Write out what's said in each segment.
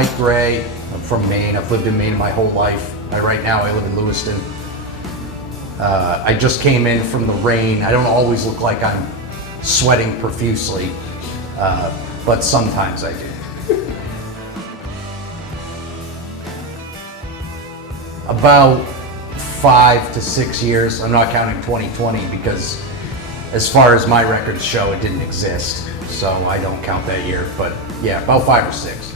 Mike Gray. I'm from Maine. I've lived in Maine my whole life. Right now I live in Lewiston. I just came in from the rain. I don't always look like I'm sweating profusely, but sometimes I do. About 5 to 6 years. I'm not counting 2020 because as far as my records show, it didn't exist. So I don't count that year, but yeah, about 5 or 6.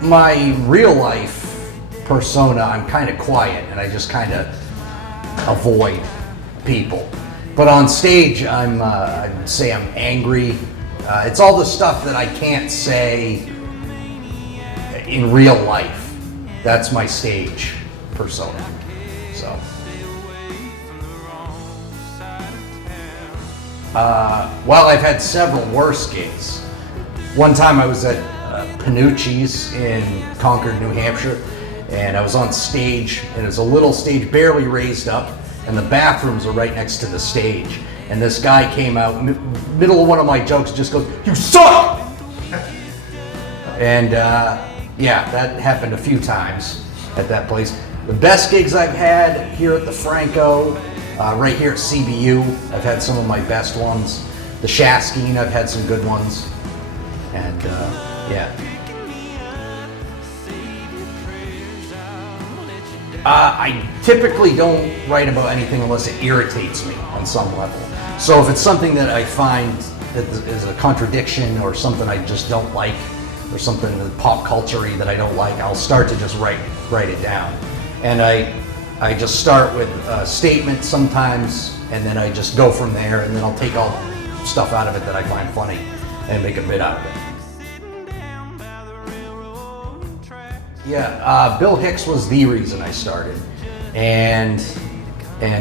My real life persona, I'm kind of quiet and I just kind of avoid people. But on stage, I'd say I'm angry. It's all the stuff that I can't say in real life. That's my stage persona. So, well, I've had several worse gigs. One time I was at Panucci's in Concord, New Hampshire, and I was on stage, and it's a little stage barely raised up, and the bathrooms are right next to the stage. And this guy came out, middle of one of my jokes, just goes, "You suck!" And yeah, that happened a few times at that place. The best gigs I've had here at the Franco, right here at CBU, I've had some of my best ones. The Shaskeen, I've had some good ones. And yeah. I typically don't write about anything unless it irritates me on some level. So if it's something that I find that is a contradiction or something I just don't like, or something pop culture-y that I don't like, I'll start to just write it down. And I just start with a statement sometimes, and then I just go from there, and then I'll take all the stuff out of it that I find funny and make a bit out of it. Yeah, Bill Hicks was the reason I started, and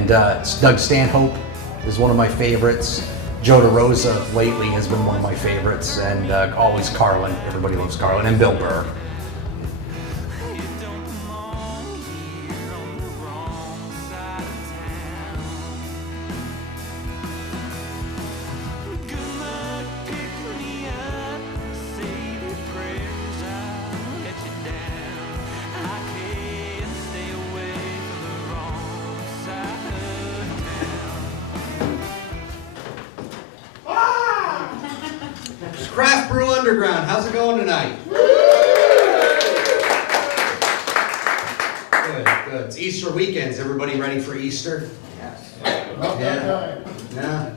Doug Stanhope is one of my favorites. Joe DeRosa lately has been one of my favorites, and always Carlin. Everybody loves Carlin, and Bill Burr. Craft Brew Underground, how's it going tonight? Good, good. It's Easter weekends. Everybody ready for Easter? Yes. Yeah.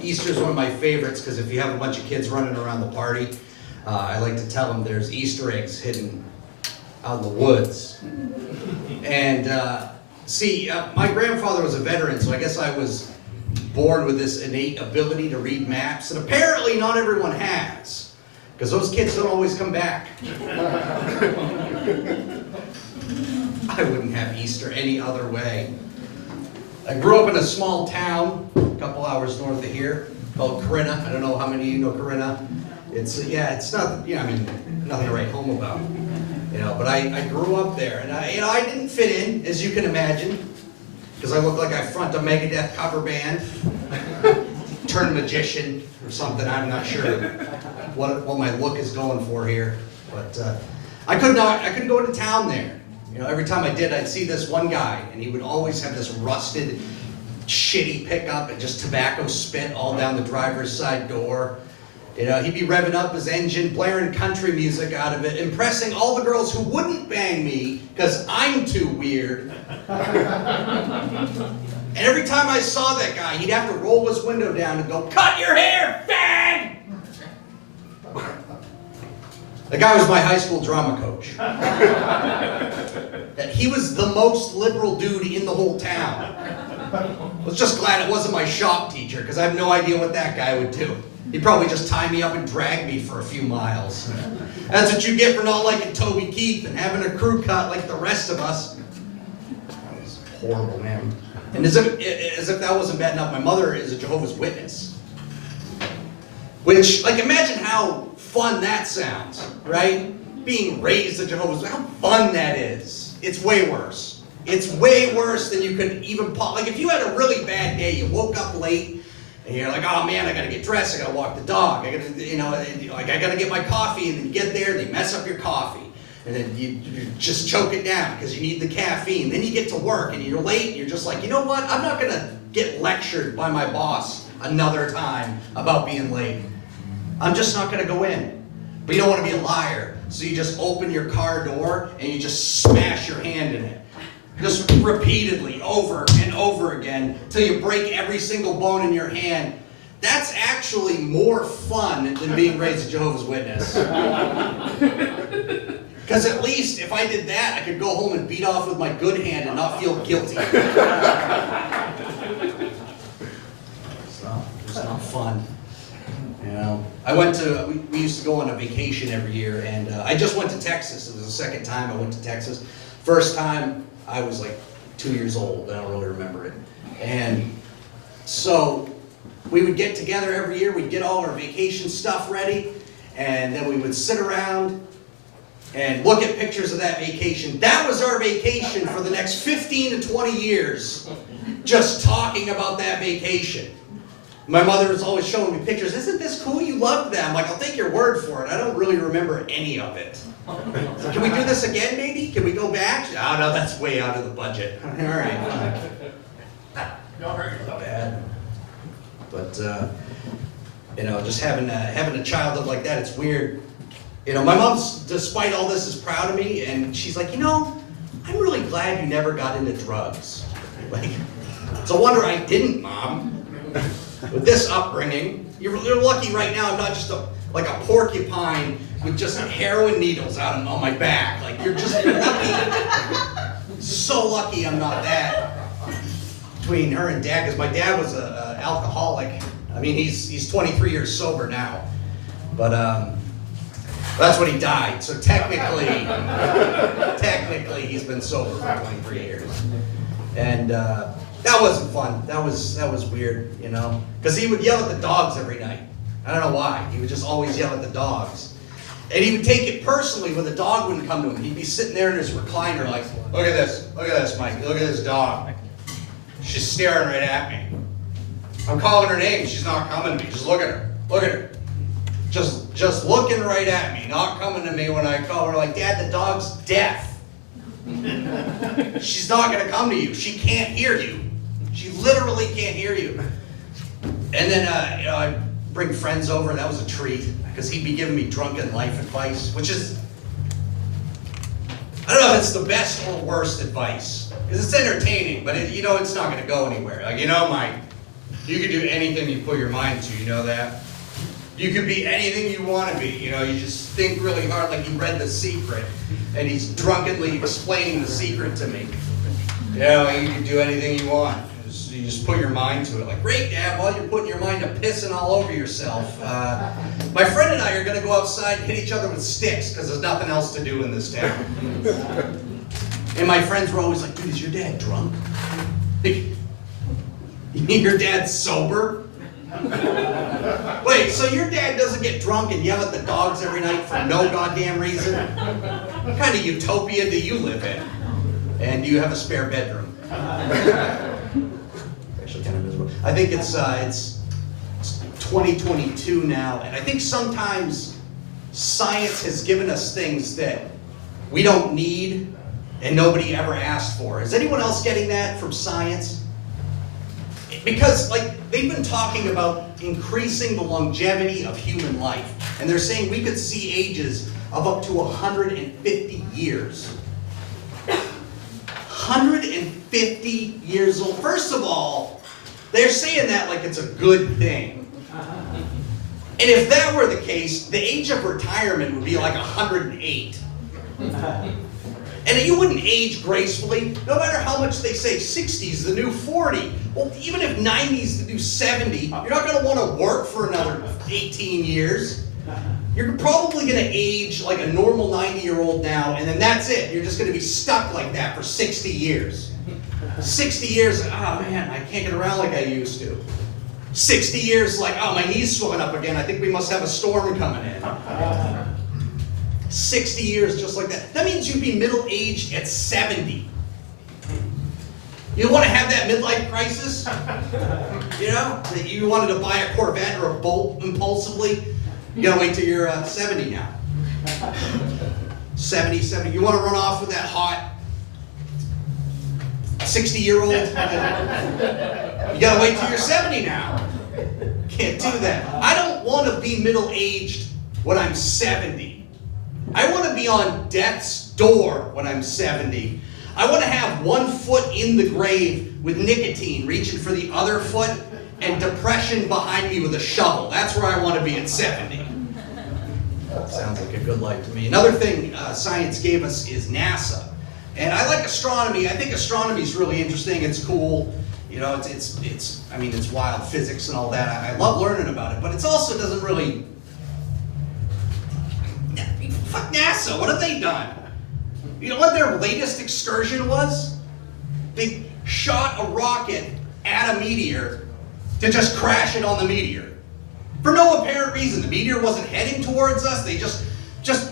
Easter's one of my favorites because if you have a bunch of kids running around the party, I like to tell them there's Easter eggs hidden out in the woods. And my grandfather was a veteran, so I guess I was born with this innate ability to read maps, and apparently not everyone has, because those kids don't always come back. I wouldn't have Easter any other way. I grew up in a small town, a couple hours north of here, called Corinna. I don't know how many of you know Corinna. It's not, nothing to write home about, but I grew up there, and I didn't fit in, as you can imagine, because I look like I front a Megadeth cover band, turn magician or something. I'm not sure what my look is going for here, but I couldn't go into town there. Every time I did, I'd see this one guy, and he would always have this rusted, shitty pickup and just tobacco spit all down the driver's side door. He'd be revving up his engine, blaring country music out of it, impressing all the girls who wouldn't bang me because I'm too weird. And every time I saw that guy, he'd have to roll his window down and go, "Cut your hair, bang!" The guy was my high school drama coach. He was the most liberal dude in the whole town. I was just glad it wasn't my shop teacher, because I have no idea what that guy would do. He'd probably just tie me up and drag me for a few miles. That's what you get for not liking Toby Keith and having a crew cut like the rest of us. That was horrible, man. And as if that wasn't bad enough, my mother is a Jehovah's Witness. Which, imagine how fun that sounds, right? Being raised a Jehovah's Witness, how fun that is. It's way worse. It's way worse than you could even, if you had a really bad day, you woke up late, And you're like, oh man, I gotta get dressed, I gotta walk the dog, I gotta get my coffee, and then you get there, they mess up your coffee. And then you just choke it down because you need the caffeine. Then you get to work and you're late, and you're just like, you know what, I'm not gonna get lectured by my boss another time about being late. I'm just not gonna go in. But you don't want to be a liar, so you just open your car door and you just smash your hand in it. Just repeatedly, over and over again, till you break every single bone in your hand. That's actually more fun than being raised a Jehovah's Witness. Because at least if I did that, I could go home and beat off with my good hand and not feel guilty. It's not fun. You know, we used to go on a vacation every year, and I just went to Texas. It was the second time I went to Texas. First time, I was like 2 years old. I don't really remember it. And so we would get together every year. We'd get all our vacation stuff ready, and then we would sit around and look at pictures of that vacation. That was our vacation for the next 15 to 20 years, just talking about that vacation. My mother was always showing me pictures. Isn't this cool? You loved that. I'm like, I'll take your word for it. I don't really remember any of it. So, can we do this again, maybe? Can we go back? Oh, no, that's way out of the budget. All right, fine. Don't hurt yourself. Bad. But, just having a childhood like that, it's weird. You know, my mom's, despite all this, is proud of me, and she's like, I'm really glad you never got into drugs. Like, it's a wonder I didn't, Mom. With this upbringing, you're lucky right now I'm not just like a porcupine with just heroin needles out on my back. Like, you're lucky. So lucky I'm not that. Between her and Dad, because my dad was an alcoholic. I mean, he's 23 years sober now. But that's when he died. So technically he's been sober for 23 years. And that wasn't fun. That was weird, because he would yell at the dogs every night. I don't know why. He would just always yell at the dogs. And he would take it personally when the dog wouldn't come to him. He'd be sitting there in his recliner like, look at this, Mike, look at this dog. She's staring right at me. I'm calling her name, she's not coming to me. Just look at her. Just looking right at me, not coming to me when I call her. Like, Dad, the dog's deaf. She's not going to come to you. She can't hear you. She literally can't hear you. And then, I'd bring friends over. That was a treat, because he'd be giving me drunken life advice, which is, I don't know if it's the best or worst advice, because it's entertaining, but it's not going to go anywhere. Like, Mike, you can do anything you put your mind to, you know that? You could be anything you want to be. You just think really hard, like you read The Secret, and he's drunkenly explaining The Secret to me. You can do anything you want. You just put your mind to it. Like, great, Dad, while you're putting your mind to pissing all over yourself. My friend and I are going to go outside and hit each other with sticks, because there's nothing else to do in this town. And my friends were always like, dude, is your dad drunk? Like, you mean your dad's sober? Wait, so your dad doesn't get drunk and yell at the dogs every night for no goddamn reason? What kind of utopia do you live in? And do you have a spare bedroom? Actually kind of miserable. I think it's 2022 now, and I think sometimes science has given us things that we don't need and nobody ever asked for. Is anyone else getting that from science? Because, they've been talking about increasing the longevity of human life. And they're saying we could see ages of up to 150 years. 150 years old. First of all, they're saying that like it's a good thing. And if that were the case, the age of retirement would be like 108. And you wouldn't age gracefully, no matter how much they say 60 is the new 40. Well, even if 90 is the new 70, you're not going to want to work for another 18 years. You're probably going to age like a normal 90-year-old now, and then that's it. You're just going to be stuck like that for 60 years. 60 years, oh man, I can't get around like I used to. 60 years, like, oh, my knee's swelling up again. I think we must have a storm coming in. 60 years just like that. That means you'd be middle-aged at 70. You want to have that midlife crisis? You know, that you wanted to buy a Corvette or a Bolt impulsively? You gotta wait till you're 70 now. 70. You want to run off with that hot 60-year-old? You gotta wait till you're 70 now. Can't do that. I don't want to be middle-aged when I'm 70. I want to be on death's door when I'm 70. I want to have one foot in the grave with nicotine reaching for the other foot and depression behind me with a shovel. That's where I want to be at 70. Sounds like a good life to me. Another thing science gave us is NASA. And I like astronomy. I think astronomy is really interesting. It's cool. You know, it's wild physics and all that. I love learning about it, but it also doesn't really. Fuck NASA. What have they done? You know what their latest excursion was? They shot a rocket at a meteor to just crash it on the meteor. For no apparent reason. The meteor wasn't heading towards us. They just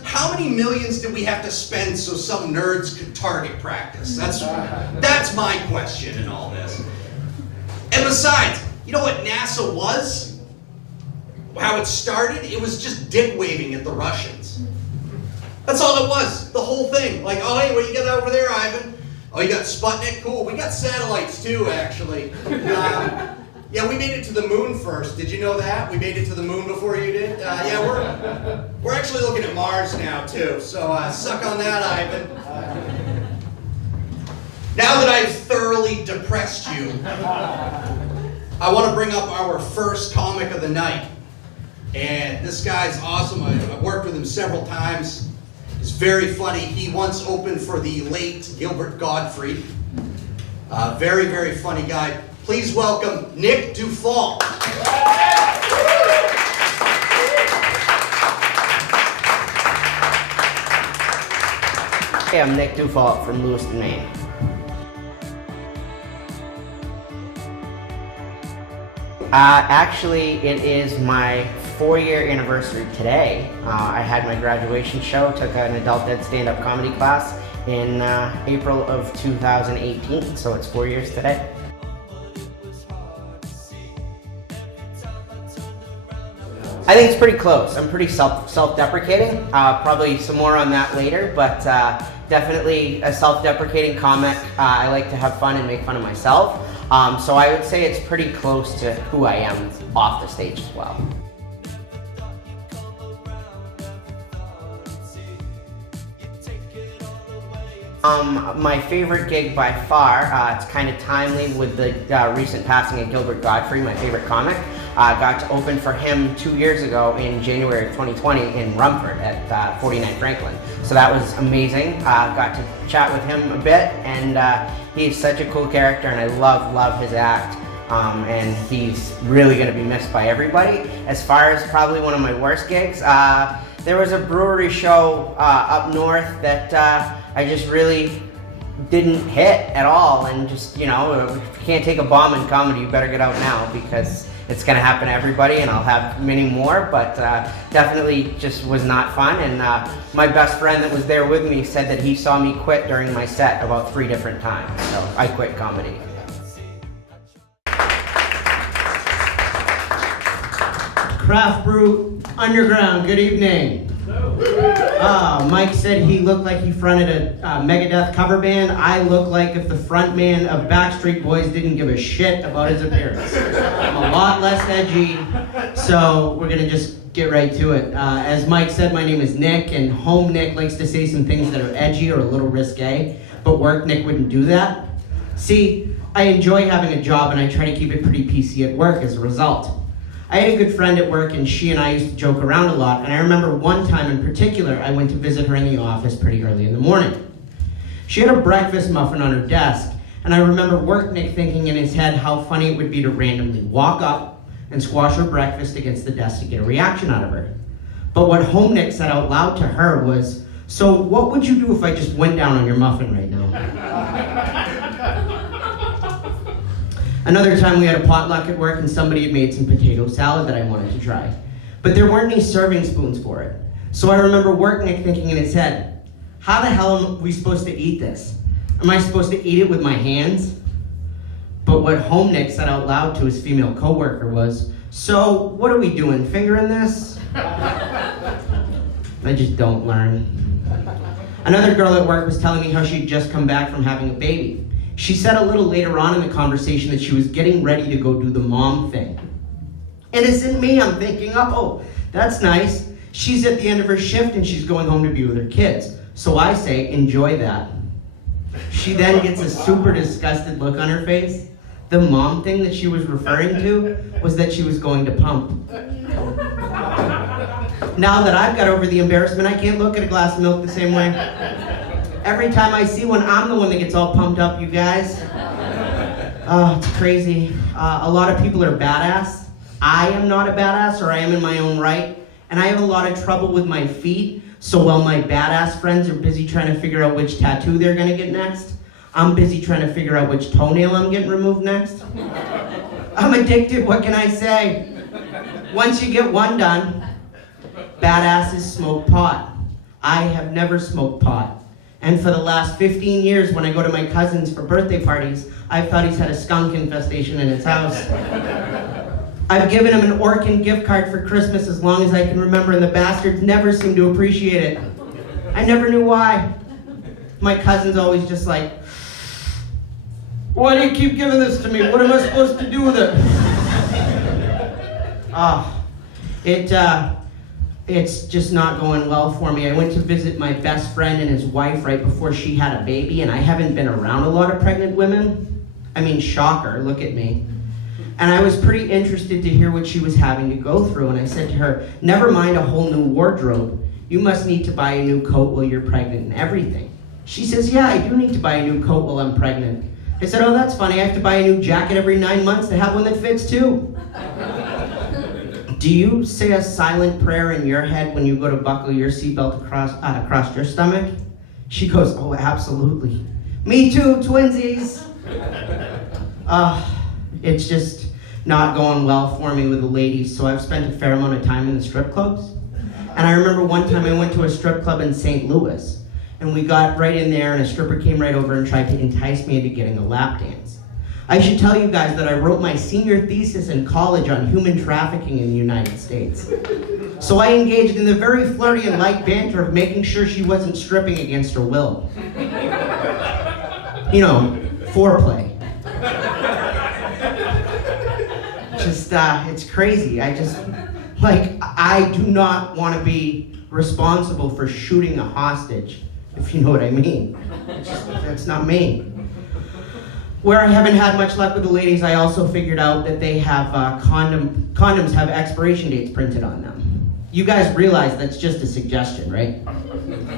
how many millions did we have to spend so some nerds could target practice? That's my question in all this. And besides, you know what NASA was? How it started? It was just dick waving at the Russians. That's all it was, the whole thing. Like, oh, hey, what you got over there, Ivan? Oh, you got Sputnik? Cool. We got satellites too, actually. Yeah, we made it to the moon first. Did you know that? We made it to the moon before you did? Yeah, we're actually looking at Mars now too. So suck on that, Ivan. Now that I've thoroughly depressed you, I want to bring up our first comic of the night. And this guy's awesome. I've worked with him several times. He's very funny. He once opened for the late Gilbert Gottfried. Very, very funny guy. Please welcome Nick Dufalt. Hey, I'm Nick Dufalt from Lewiston, Maine. Actually, it is my 4-year anniversary today. I had my graduation show, took an adult ed stand-up comedy class in April of 2018, so it's 4 years today. I think it's pretty close. I'm pretty self-deprecating. Probably some more on that later, but definitely a self-deprecating comic. I like to have fun and make fun of myself. So I would say it's pretty close to who I am off the stage as well. My favorite gig by far, it's kind of timely with the recent passing of Gilbert Gottfried, my favorite comic. Got to open for him 2 years ago in January of 2020 in Rumford at 49 Franklin. So that was amazing. Got to chat with him a bit, and he's such a cool character, and I love his act. And he's really going to be missed by everybody. As far as probably one of my worst gigs, there was a brewery show up north that I just really didn't hit at all, and just, you know, if you can't take a bomb in comedy, you better get out now, because it's going to happen to everybody, and I'll have many more, but definitely just was not fun. And my best friend that was there with me said that he saw me quit during my set about 3 different times, so I quit comedy. Craft Brew Underground, good evening. Mike said he looked like he fronted a Megadeth cover band. I look like if the front man of Backstreet Boys didn't give a shit about his appearance. I'm a lot less edgy, so we're gonna just get right to it. As Mike said, my name is Nick, and home Nick likes to say some things that are edgy or a little risque, but work Nick wouldn't do that. See, I enjoy having a job, and I try to keep it pretty PC at work as a result. I had a good friend at work, and she and I used to joke around a lot, and I remember one time in particular, I went to visit her in the office pretty early in the morning. She had a breakfast muffin on her desk, and I remember work Nick thinking in his head how funny it would be to randomly walk up and squash her breakfast against the desk to get a reaction out of her. But what home Nick said out loud to her was, "So what would you do if I just went down on your muffin right now?" Another time we had a potluck at work, and somebody had made some potato salad that I wanted to try. But there weren't any serving spoons for it. So I remember work Nick thinking in his head, how the hell are we supposed to eat this? Am I supposed to eat it with my hands? But what Home Nick said out loud to his female coworker was, "So, what are we doing, fingering this?" I just don't learn. Another girl at work was telling me how she'd just come back from having a baby. She said a little later on in the conversation that she was getting ready to go do the mom thing. Innocent me, I'm thinking, oh, that's nice. She's at the end of her shift and she's going home to be with her kids. So I say, enjoy that. She then gets a super disgusted look on her face. The mom thing that she was referring to was that she was going to pump. Now that I've got over the embarrassment, I can't look at a glass of milk the same way. Every time I see one, I'm the one that gets all pumped up, you guys. Oh, it's crazy. A lot of people are badass. I am not a badass, or I am in my own right. And I have a lot of trouble with my feet. So while my badass friends are busy trying to figure out which tattoo they're gonna get next, I'm busy trying to figure out which toenail I'm getting removed next. I'm addicted, what can I say? Once you get one done, badasses smoke pot. I have never smoked pot. And for the last 15 years, when I go to my cousin's for birthday parties, I've thought he's had a skunk infestation in his house. I've given him an Orkin gift card for Christmas as long as I can remember, and the bastards never seem to appreciate it. I never knew why. My cousin's always just like, "Why do you keep giving this to me? What am I supposed to do with it?" It's just not going well for me. I went to visit my best friend and his wife right before she had a baby, and I haven't been around a lot of pregnant women. I mean, shocker, look at me. And I was pretty interested to hear what she was having to go through, and I said to her, "Never mind a whole new wardrobe. You must need to buy a new coat while you're pregnant and everything." She says, "Yeah, I do need to buy a new coat while I'm pregnant." I said, "Oh, that's funny. I have to buy a new jacket every 9 months to have one that fits too." Do you say a silent prayer in your head when you go to buckle your seatbelt across your stomach? She goes, "Oh, absolutely. Me too, twinsies." It's just not going well for me with the ladies, so I've spent a fair amount of time in the strip clubs. And I remember one time I went to a strip club in St. Louis, and we got right in there, and a stripper came right over and tried to entice me into getting a lap dance. I should tell you guys that I wrote my senior thesis in college on human trafficking in the United States. So I engaged in the very flirty and light banter of making sure she wasn't stripping against her will. You know, foreplay. Just, it's crazy. I do not want to be responsible for shooting a hostage, if you know what I mean. That's not me. Where I haven't had much luck with the ladies, I also figured out that they have condoms have expiration dates printed on them. You guys realize that's just a suggestion, right?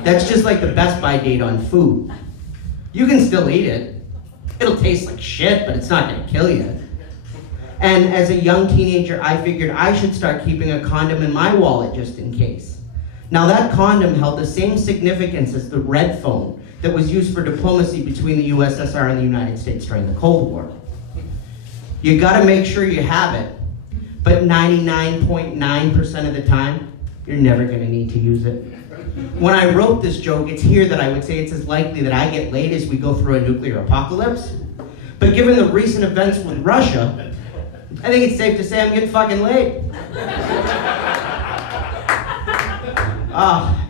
That's just like the Best By date on food. You can still eat it. It'll taste like shit, but it's not gonna kill you. And as a young teenager, I figured I should start keeping a condom in my wallet just in case. Now that condom held the same significance as the red phone that was used for diplomacy between the USSR and the United States during the Cold War. You gotta make sure you have it, but 99.9% of the time, you're never gonna need to use it. When I wrote this joke, it's here that I would say it's as likely that I get laid as we go through a nuclear apocalypse. But given the recent events with Russia, I think it's safe to say I'm getting fucking laid.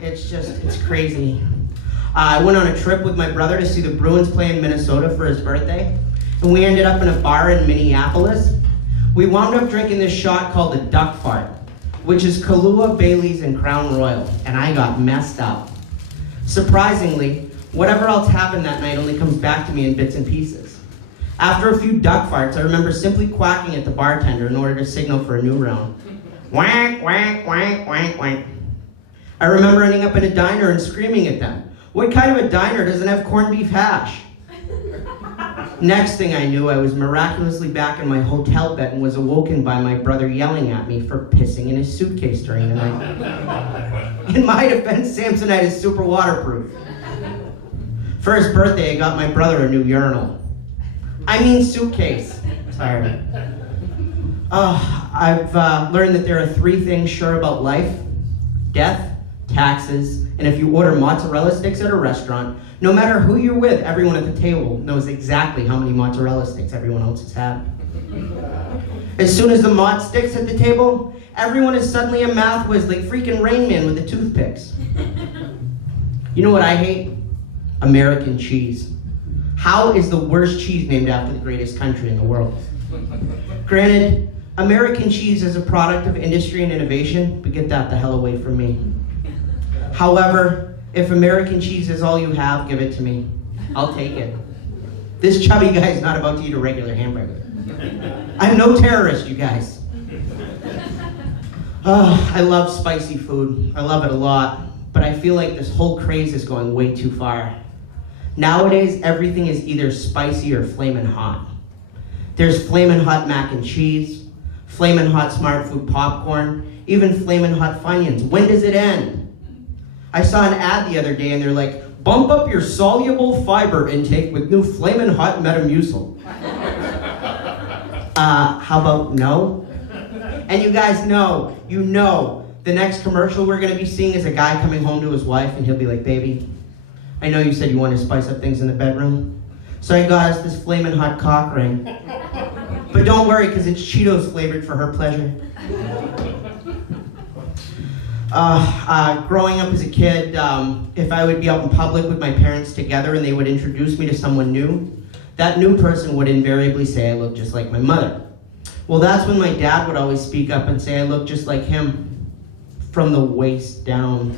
It's crazy. I went on a trip with my brother to see the Bruins play in Minnesota for his birthday, and we ended up in a bar in Minneapolis. We wound up drinking this shot called a duck fart, which is Kahlua, Bailey's, and Crown Royal, and I got messed up. Surprisingly, whatever else happened that night only comes back to me in bits and pieces. After a few duck farts, I remember simply quacking at the bartender in order to signal for a new round. Whack, whack, whack, whack, whack. I remember ending up in a diner and screaming at them, "What kind of a diner doesn't have corned beef hash?" Next thing I knew, I was miraculously back in my hotel bed and was awoken by my brother yelling at me for pissing in his suitcase during the night. In my defense, Samsonite is super waterproof. For his birthday, I got my brother a new urinal. I mean suitcase. Sorry. I've learned that there are 3 things sure about life: death, taxes, and if you order mozzarella sticks at a restaurant, No matter who you're with, everyone at the table knows exactly how many mozzarella sticks everyone else has had. As soon as the mozz sticks at the table, everyone is suddenly a math whiz like freaking Rain Man with the toothpicks. You know what I hate? American cheese. How is the worst cheese named after the greatest country in the world? Granted, American cheese is a product of industry and innovation, but get that the hell away from me. However, if American cheese is all you have, give it to me. I'll take it. This chubby guy is not about to eat a regular hamburger. I'm no terrorist, you guys. I love spicy food. I love it a lot, but I feel like this whole craze is going way too far. Nowadays, everything is either spicy or flamin' hot. There's flamin' hot mac and cheese, flamin' hot smart food popcorn, even flamin' hot Funyuns. When does it end? I saw an ad the other day and they're like, bump up your soluble fiber intake with new flamin' hot Metamucil. How about no? And you guys know, the next commercial we're gonna be seeing is a guy coming home to his wife and he'll be like, baby, I know you said you want to spice up things in the bedroom, so I got us this flamin' hot cock ring. But don't worry, because it's Cheetos flavored for her pleasure. Growing up as a kid, if I would be out in public with my parents together and they would introduce me to someone new, that new person would invariably say I look just like my mother. Well, that's when my dad would always speak up and say I look just like him, from the waist down.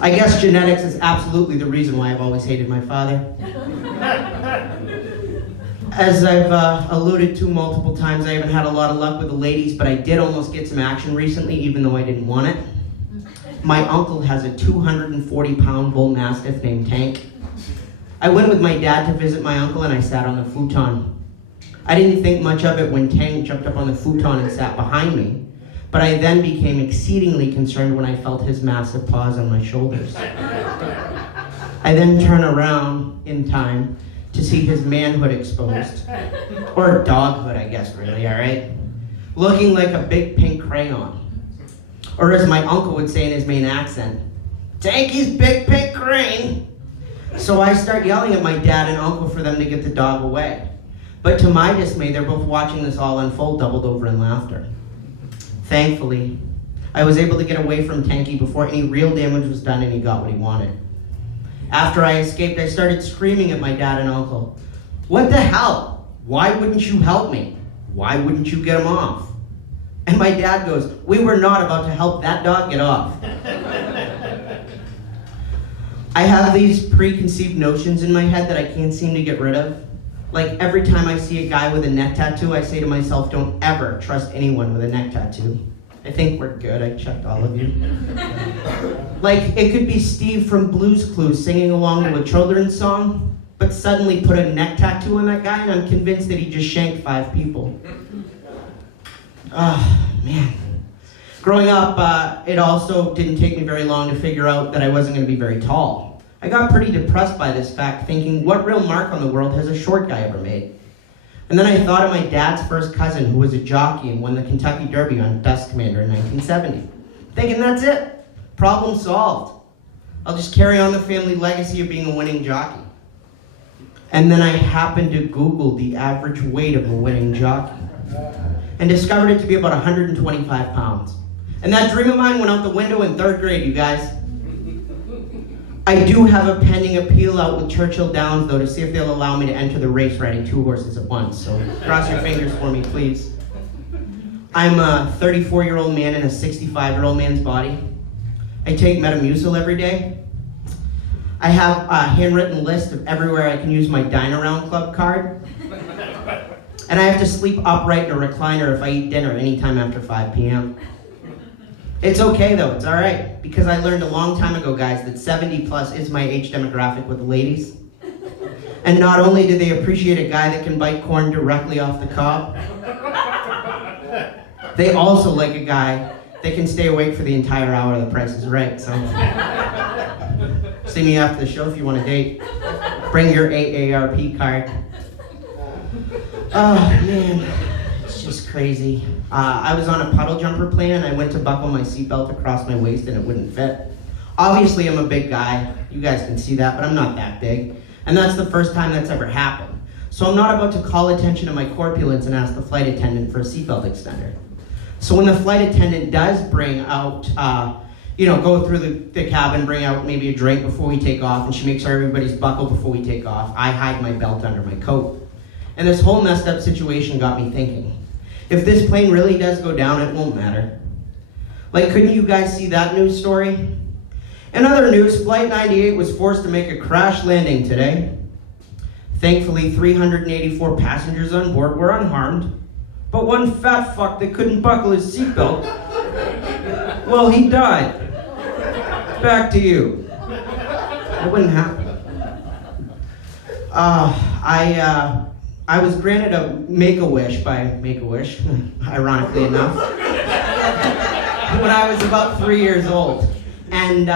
I guess genetics is absolutely the reason why I've always hated my father. As I've alluded to multiple times, I haven't had a lot of luck with the ladies, but I did almost get some action recently, even though I didn't want it. My uncle has a 240-pound bull mastiff named Tank. I went with my dad to visit my uncle and I sat on the futon. I didn't think much of it when Tank jumped up on the futon and sat behind me, but I then became exceedingly concerned when I felt his massive paws on my shoulders. I then turned around in time to see his manhood exposed. Or doghood, I guess, really, all right? Looking like a big pink crayon. Or as my uncle would say in his Maine accent, Tanky's big pink crane. So I start yelling at my dad and uncle for them to get the dog away. But to my dismay, they're both watching this all unfold, doubled over in laughter. Thankfully, I was able to get away from Tanky before any real damage was done and he got what he wanted. After I escaped, I started screaming at my dad and uncle. What the hell? Why wouldn't you help me? Why wouldn't you get him off? And my dad goes, we were not about to help that dog get off. I have these preconceived notions in my head that I can't seem to get rid of. Like every time I see a guy with a neck tattoo, I say to myself, don't ever trust anyone with a neck tattoo. I think we're good, I checked all of you. Like, it could be Steve from Blue's Clues singing along to a children's song, but suddenly put a neck tattoo on that guy and I'm convinced that he just shanked 5 people. Man. Growing up, it also didn't take me very long to figure out that I wasn't going to be very tall. I got pretty depressed by this fact, thinking, what real mark on the world has a short guy ever made? And then I thought of my dad's first cousin, who was a jockey and won the Kentucky Derby on Dust Commander in 1970. Thinking, that's it. Problem solved. I'll just carry on the family legacy of being a winning jockey. And then I happened to Google the average weight of a winning jockey and discovered it to be about 125 pounds. And that dream of mine went out the window in 3rd grade, you guys. I do have a pending appeal out with Churchill Downs, though, to see if they'll allow me to enter the race riding 2 horses at once. So cross your fingers for me, please. I'm a 34-year-old man in a 65-year-old man's body. I take Metamucil every day. I have a handwritten list of everywhere I can use my Dine Around Club card. And I have to sleep upright in a recliner if I eat dinner anytime after 5 p.m. It's okay though, it's all right, because I learned a long time ago, guys, that 70 plus is my age demographic with the ladies. And not only do they appreciate a guy that can bite corn directly off the cob, they also like a guy that can stay awake for the entire hour The Price is Right. So see me after the show if you want to date. Bring your AARP card. Oh man, it's just crazy. I was on a puddle jumper plane and I went to buckle my seatbelt across my waist and it wouldn't fit. Obviously, I'm a big guy. You guys can see that, but I'm not that big. And that's the first time that's ever happened. So I'm not about to call attention to my corpulence and ask the flight attendant for a seatbelt extender. So when the flight attendant does bring out, go through the cabin, bring out maybe a drink before we take off, and she makes sure everybody's buckled before we take off, I hide my belt under my coat. And this whole messed up situation got me thinking, if this plane really does go down, it won't matter. Like, couldn't you guys see that news story? In other news, Flight 98 was forced to make a crash landing today. Thankfully, 384 passengers on board were unharmed, but one fat fuck that couldn't buckle his seatbelt, well, he died. Back to you. It wouldn't happen. I was granted a Make-A-Wish by Make-A-Wish, ironically enough, when I was about 3 years old. And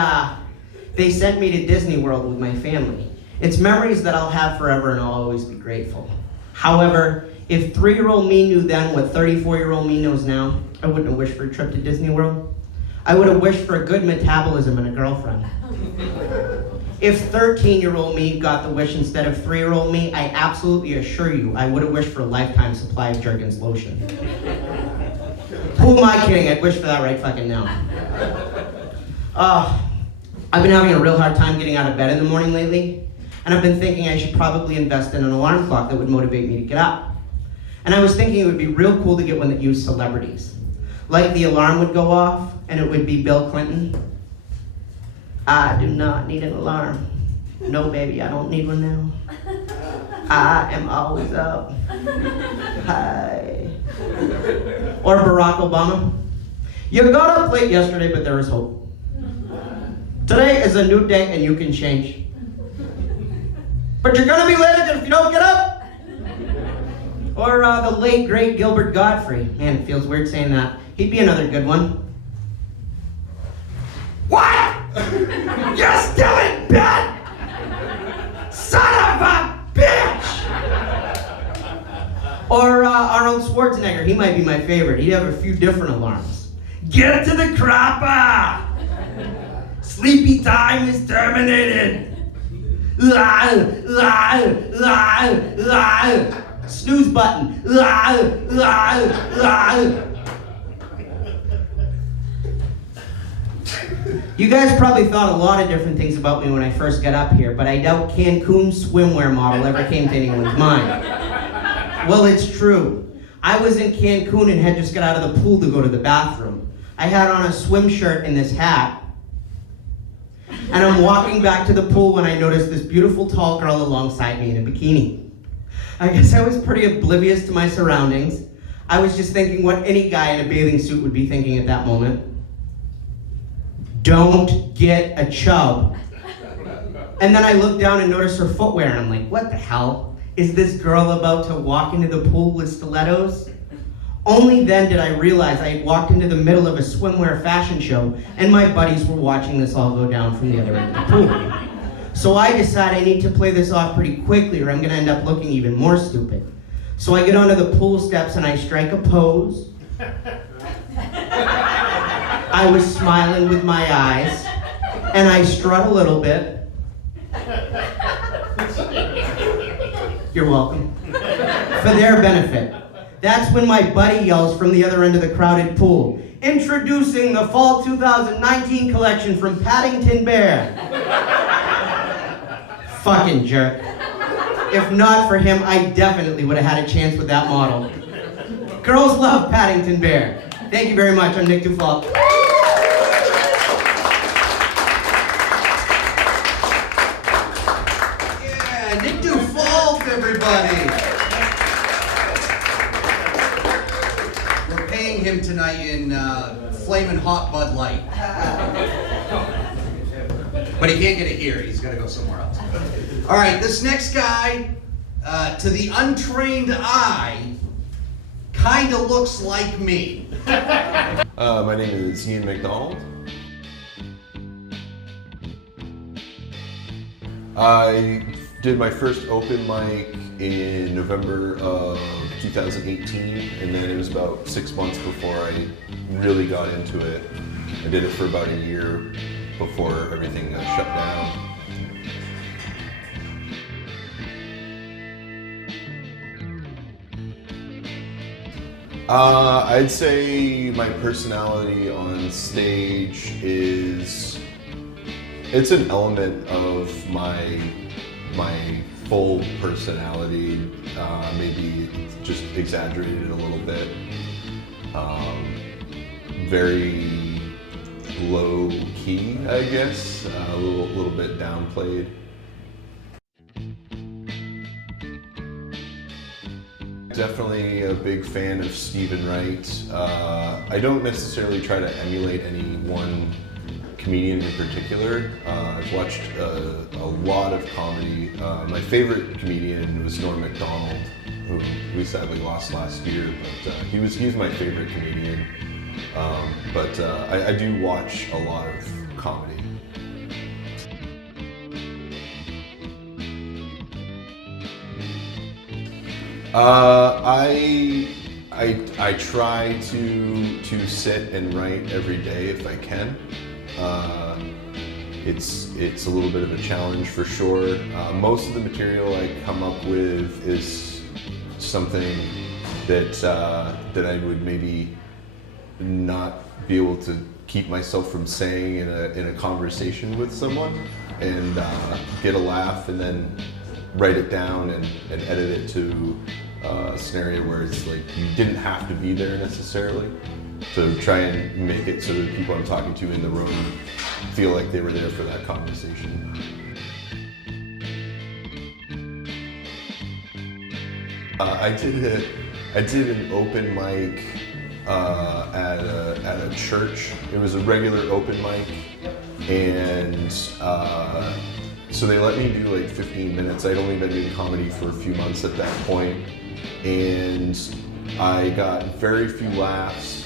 they sent me to Disney World with my family. It's memories that I'll have forever and I'll always be grateful. However, if 3-year-old me knew then what 34-year-old me knows now, I wouldn't have wished for a trip to Disney World. I would have wished for a good metabolism and a girlfriend. If 13-year-old me got the wish instead of 3-year-old me, I absolutely assure you I would have wished for a lifetime supply of Jergens lotion. Who am I kidding? I'd wish for that right fucking now. I've been having a real hard time getting out of bed in the morning lately, and I've been thinking I should probably invest in an alarm clock that would motivate me to get up. And I was thinking it would be real cool to get one that used celebrities. Like the alarm would go off, and it would be Bill Clinton. I do not need an alarm. No, baby, I don't need one now. I am always up. Hi. Or Barack Obama. You got up late yesterday, but there is hope. Today is a new day and you can change. But you're gonna be late if you don't get up. Or the late, great Gilbert Gottfried. Man, it feels weird saying that. He'd be another good one. What? You're still in bed? Son of a bitch! Or Arnold Schwarzenegger. He might be my favorite. He'd have a few different alarms. Get to the crapper! Sleepy time is terminated. Snooze button. You guys probably thought a lot of different things about me when I first got up here, but I doubt Cancun swimwear model ever came to anyone's mind. Well, it's true. I was in Cancun and had just got out of the pool to go to the bathroom. I had on a swim shirt and this hat. And I'm walking back to the pool when I noticed this beautiful tall girl alongside me in a bikini. I guess I was pretty oblivious to my surroundings. I was just thinking what any guy in a bathing suit would be thinking at that moment. Don't get a chub. And then I looked down and noticed her footwear and I'm like, what the hell? Is this girl about to walk into the pool with stilettos? Only then did I realize I had walked into the middle of a swimwear fashion show and my buddies were watching this all go down from the other end of the pool. So I decide I need to play this off pretty quickly or I'm gonna end up looking even more stupid. So I get onto the pool steps and I strike a pose. I was smiling with my eyes and I strut a little bit. You're welcome. For their benefit. That's when my buddy yells from the other end of the crowded pool, introducing the Fall 2019 collection from Paddington Bear. Fucking jerk. If not for him, I definitely would have had a chance with that model. Girls love Paddington Bear. Thank you very much. I'm Nick Dufault. Yeah, Nick Dufault, everybody. Him tonight in Flamin' Hot Bud Light. But he can't get it here. He's got to go somewhere else. All right, this next guy, to the untrained eye, kind of looks like me. My name is Ian McDonald. I did my first open mic in November of 2018, and then it was about 6 months before I really got into it. I did it for about a year, before everything got shut down. I'd say my personality on stage it's an element of my full personality, maybe just exaggerated a little bit. Very low key, I guess, a little bit downplayed. Definitely a big fan of Stephen Wright. I don't necessarily try to emulate any one comedian in particular. I've watched a lot of comedy. My favorite comedian was Norm Macdonald, who we sadly lost last year, but he's my favorite comedian. But I do watch a lot of comedy. I try to sit and write every day if I can. It's a little bit of a challenge for sure. Most of the material I come up with is something that I would maybe not be able to keep myself from saying in a conversation with someone, and get a laugh, and then write it down and edit it to a scenario where it's like you didn't have to be there necessarily. So try and make it so that people I'm talking to in the room feel like they were there for that conversation. I did an open mic at a church. It was a regular open mic, and so they let me do like 15 minutes. I'd only been doing comedy for a few months at that point, and I got very few laughs.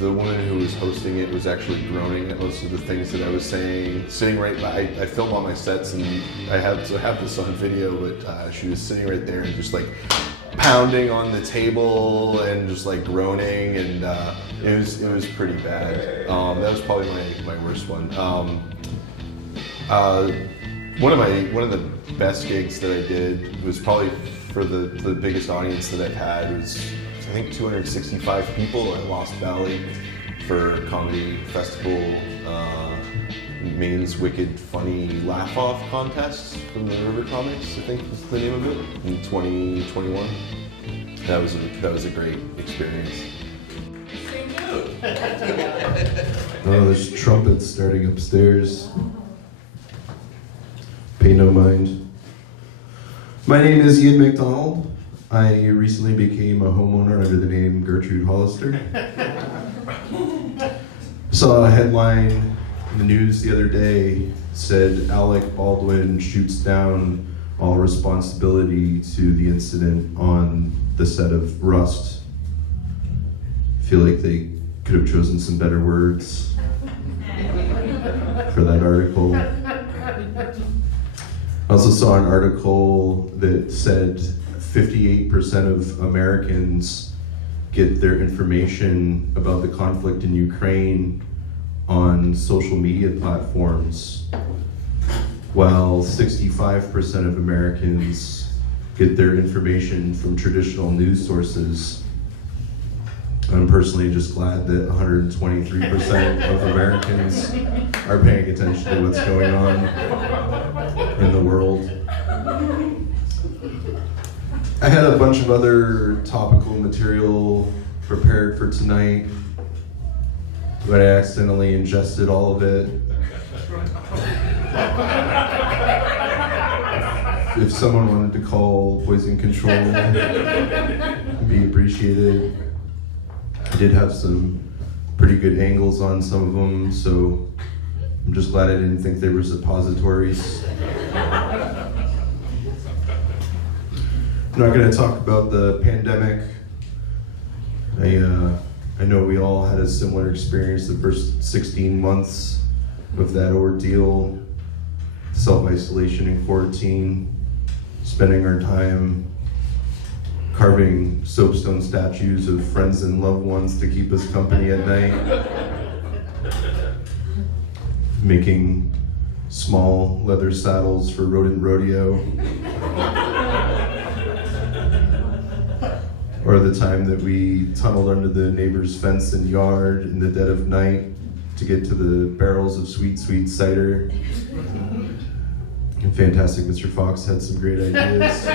The woman who was hosting it was actually groaning at most of the things that I was saying. Sitting right by, I film all my sets, and I have this on video, but she was sitting right there and just like pounding on the table and just like groaning, and it was pretty bad. That was probably my worst one. One of the best gigs that I did was probably for the biggest audience that I've had. It was, I think, 265 people at Lost Valley for a comedy festival, Maine's Wicked Funny Laugh Off contest from the River Comics, I think was the name of it, in 2021. That was a great experience. Oh, there's trumpets starting upstairs. Pay no mind. My name is Ian McDonald. I recently became a homeowner under the name Gertrude Hollister. Saw a headline in the news the other day, said Alec Baldwin shoots down all responsibility to the incident on the set of Rust. I feel like they could have chosen some better words for that article. I also saw an article that said 58% of Americans get their information about the conflict in Ukraine on social media platforms, while 65% of Americans get their information from traditional news sources. I'm personally just glad that 123% of Americans are paying attention to what's going on in the world. I had a bunch of other topical material prepared for tonight, but I accidentally ingested all of it. If someone wanted to call poison control, it'd be appreciated. I did have some pretty good angles on some of them, so I'm just glad I didn't think they were suppositories. I'm not going to talk about the pandemic. I know we all had a similar experience the first 16 months with that ordeal, self-isolation and quarantine, spending our time carving soapstone statues of friends and loved ones to keep us company at night. making small leather saddles for rodent rodeo. Or the time that we tunneled under the neighbor's fence and yard in the dead of night to get to the barrels of sweet, sweet cider. And fantastic Mr. Fox had some great ideas.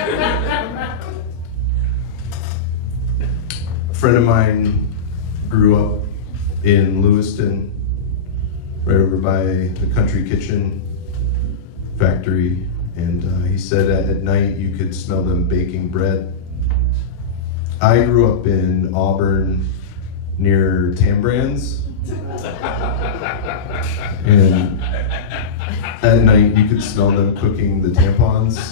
A friend of mine grew up in Lewiston, right over by the Country Kitchen factory, and he said at night you could smell them baking bread. I grew up in Auburn near Tambrands, and at night you could smell them cooking the tampons.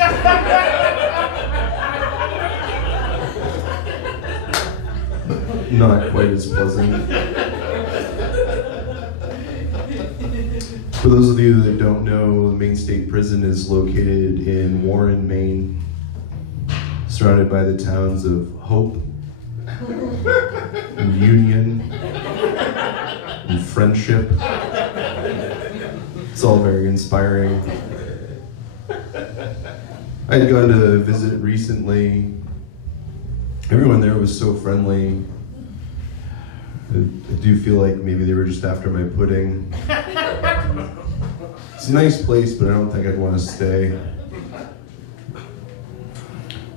Not quite as pleasant. For those of you that don't know, the Maine State Prison is located in Warren, Maine, surrounded by the towns of Hope and Union and Friendship. It's all very inspiring. I had gone to visit recently. Everyone there was so friendly. I do feel like maybe they were just after my pudding. It's a nice place, but I don't think I'd want to stay.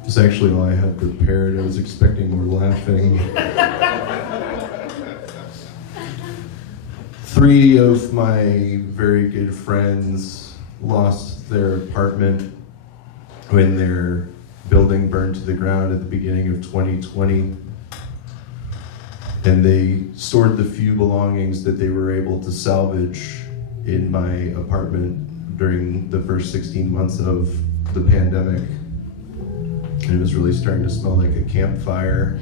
It's actually all I had prepared. I was expecting more laughing. 3 of my very good friends lost their apartment when their building burned to the ground at the beginning of 2020. And they stored the few belongings that they were able to salvage in my apartment during the first 16 months of the pandemic. And it was really starting to smell like a campfire.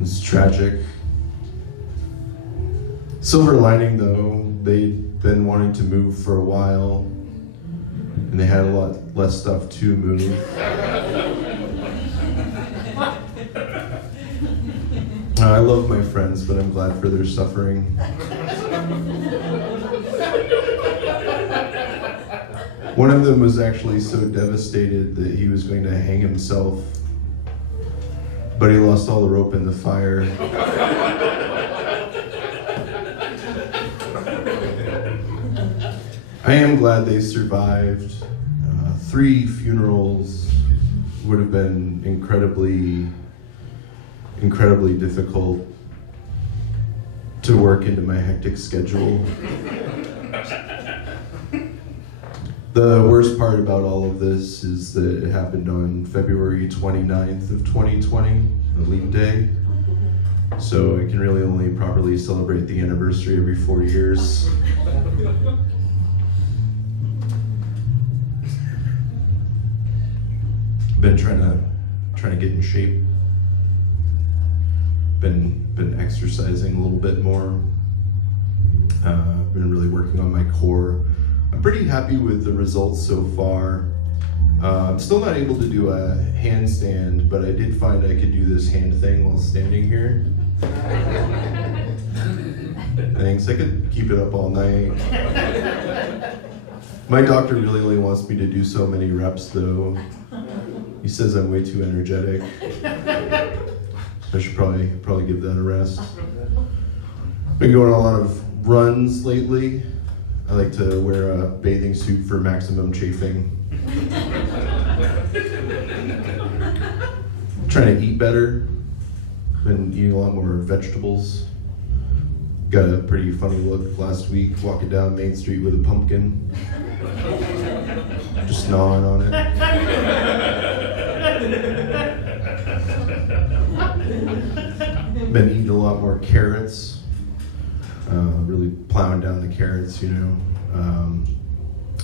It's tragic. Silver lining though, they'd been wanting to move for a while, and they had a lot less stuff to move. I love my friends, but I'm glad for their suffering. One of them was actually so devastated that he was going to hang himself, but he lost all the rope in the fire. I am glad they survived. 3 funerals would have been incredibly difficult to work into my hectic schedule. The worst part about all of this is that it happened on February 29th of 2020, a leap day. So I can really only properly celebrate the anniversary every 4 years. Been trying to get in shape. Been exercising a little bit more. Been really working on my core. I'm pretty happy with the results so far. I'm still not able to do a handstand, but I did find I could do this hand thing while standing here. Thanks, I could keep it up all night. My doctor really only wants me to do so many reps though. He says I'm way too energetic. I should probably give that a rest. Been going on a lot of runs lately. I like to wear a bathing suit for maximum chafing. Trying to eat better. Been eating a lot more vegetables. Got a pretty funny look last week, walking down Main Street with a pumpkin. Just gnawing on it. Been eating a lot more carrots. Really plowing down the carrots, you know.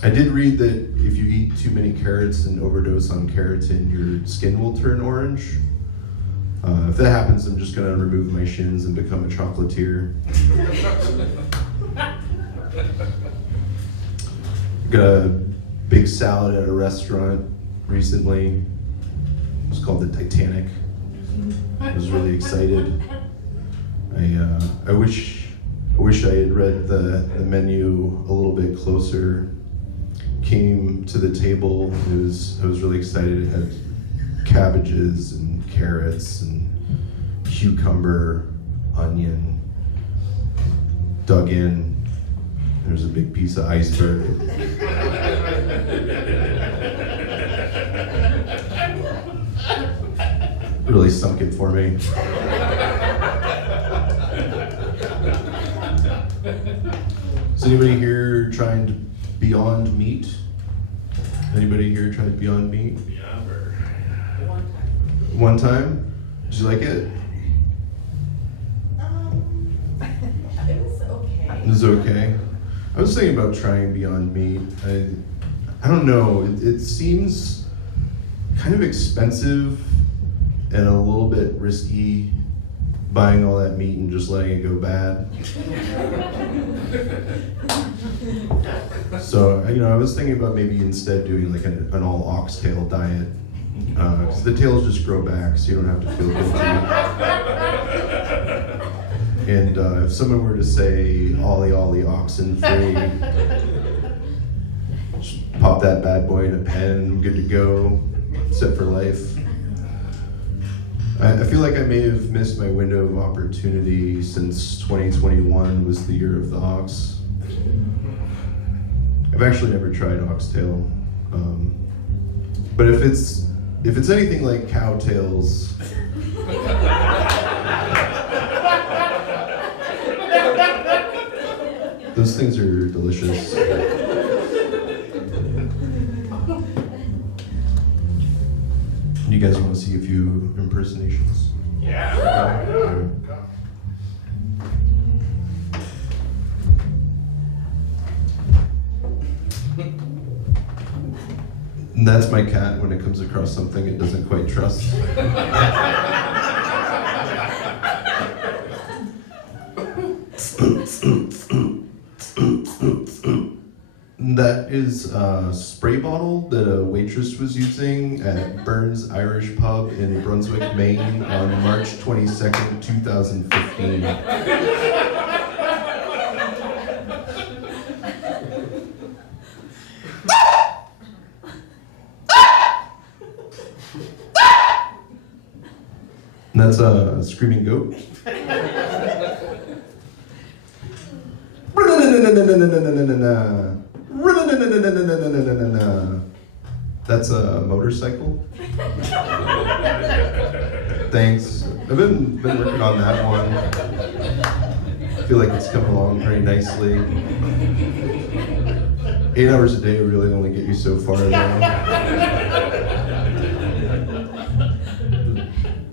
I did read that if you eat too many carrots and overdose on keratin, your skin will turn orange. If that happens, I'm just gonna remove my shins and become a chocolatier. Got a big salad at a restaurant recently. It was called the Titanic. I was really excited. I wish I wish I had read the menu a little bit closer. Came to the table, I was really excited. It had cabbages and carrots and cucumber, onion. Dug in, there's a big piece of iceberg. Really sunk it for me. Is anybody here trying to Beyond Meat? Anybody here tried Beyond Meat? Beyond Burger. One time? Did you like it? It was okay. It was okay. I was thinking about trying Beyond Meat. I don't know. It seems kind of expensive and a little bit risky buying all that meat and just letting it go bad. So, I was thinking about maybe instead doing like an all oxtail diet. Because the tails just grow back, so you don't have to feel guilty. And if someone were to say, ollie ollie oxen free, just pop that bad boy in a pen, good to go, set for life. I feel like I may have missed my window of opportunity since 2021 was the year of the ox. I've actually never tried oxtail, but if it's anything like cow tails, those things are delicious. You guys want to see a few impersonations? Yeah. Okay. And that's my cat when it comes across something it doesn't quite trust. That is a spray bottle that a waitress was using at Burns Irish Pub in Brunswick, Maine on March 22nd, 2015. And that's a screaming goat. That's a motorcycle. Thanks. I've been working on that one. I feel like it's come along very nicely. 8 hours a day really only get you so far though.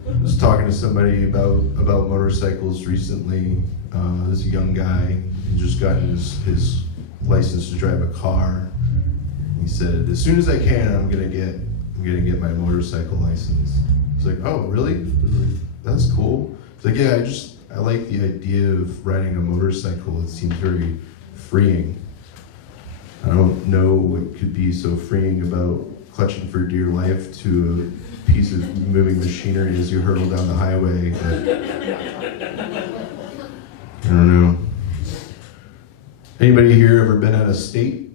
I was talking to somebody about motorcycles recently. There's a young guy who just got his license to drive a car. He said, as soon as I can, I'm gonna get my motorcycle license. I was like, oh, really? That's cool. It's like, yeah, I like the idea of riding a motorcycle. It seems very freeing. I don't know what could be so freeing about clutching for dear life to a piece of moving machinery as you hurtle down the highway, but I don't know. Anybody here ever been out of state?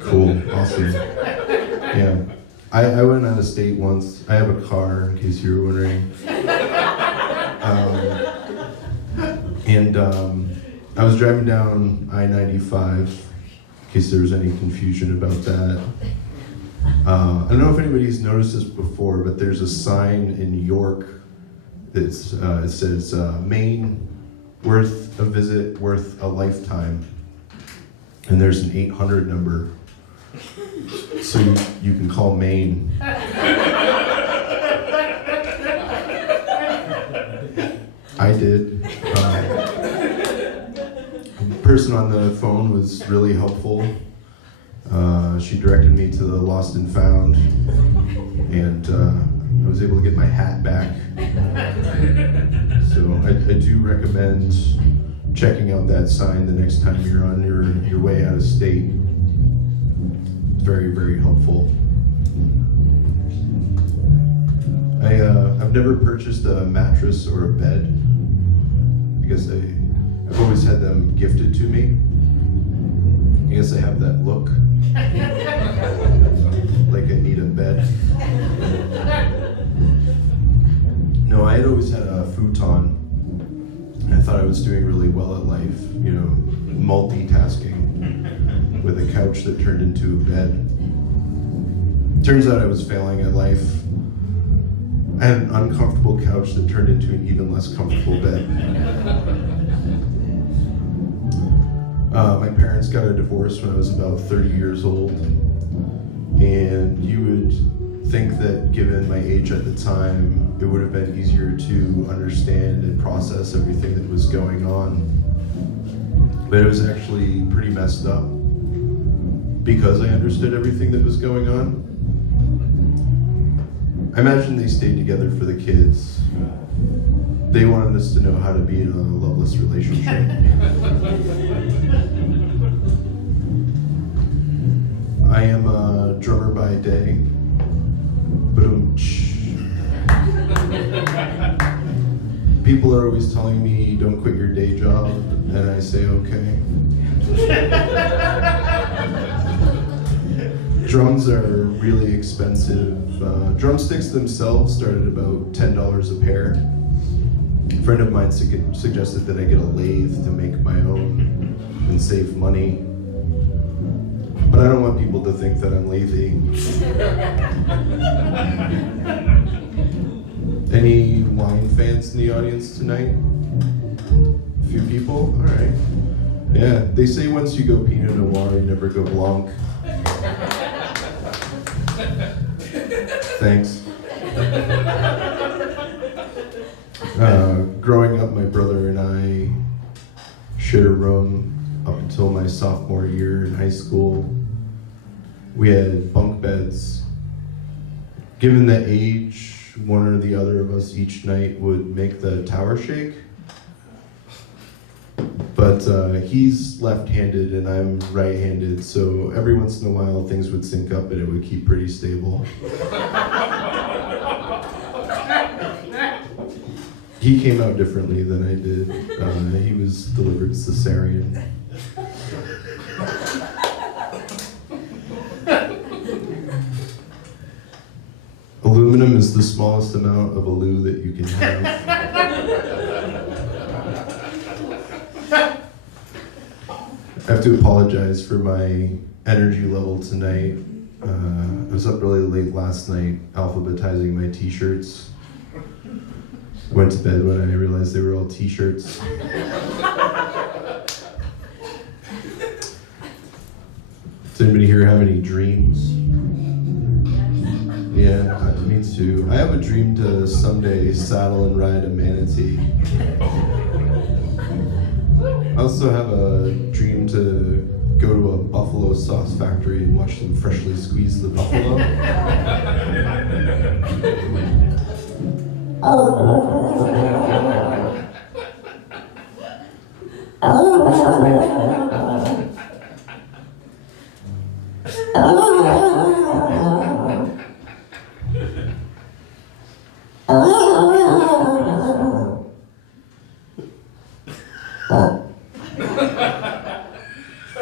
Cool, awesome. Yeah, I went out of state once. I have a car, in case you were wondering. I was driving down I-95, in case there was any confusion about that. I don't know if anybody's noticed this before, but there's a sign in York that it says, Maine, worth a visit, worth a lifetime. And there's an 800 number. So you can call Maine. I did. The person on the phone was really helpful. She directed me to the Lost and Found, and I was able to get my hat back. So I do recommend checking out that sign the next time you're on your way out of state. It's very, very helpful. I've never purchased a mattress or a bed. guess I've always had them gifted to me. I guess I have that look. Like I need a bed. No, I had always had a futon. And I thought I was doing really well at life, you know, multitasking with a couch that turned into a bed. Turns out I was failing at life. I had an uncomfortable couch that turned into an even less comfortable bed. My parents got a divorce when I was about 30 years old. And you would think that given my age at the time, it would have been easier to understand and process everything that was going on. But it was actually pretty messed up because I understood everything that was going on. I imagine they stayed together for the kids. They wanted us to know how to be in a loveless relationship. I am a drummer by day. Boom. People are always telling me, don't quit your day job, and I say, okay. Drums are really expensive. Drumsticks themselves started about $10 a pair. A friend of mine suggested that I get a lathe to make my own and save money. But I don't want people to think that I'm lazy. Any wine fans in the audience tonight? A few people? All right. Yeah, they say once you go Pinot Noir, you never go Blanc. Thanks. Growing up, my brother and I shared a room up until my sophomore year in high school. We had bunk beds. Given the age, one or the other of us each night would make the tower shake. But he's left-handed and I'm right-handed, so every once in a while things would sync up and it would keep pretty stable. He came out differently than I did. He was delivered cesarean. Aluminum is the smallest amount of alu that you can have. I have to apologize for my energy level tonight. I was up really late last night alphabetizing my t-shirts. Went to bed when I realized they were all t-shirts. Does anybody here have any dreams? Yeah, me too. I have a dream to someday saddle and ride a manatee. I also have a dream to go to a buffalo sauce factory and watch them freshly squeeze the buffalo.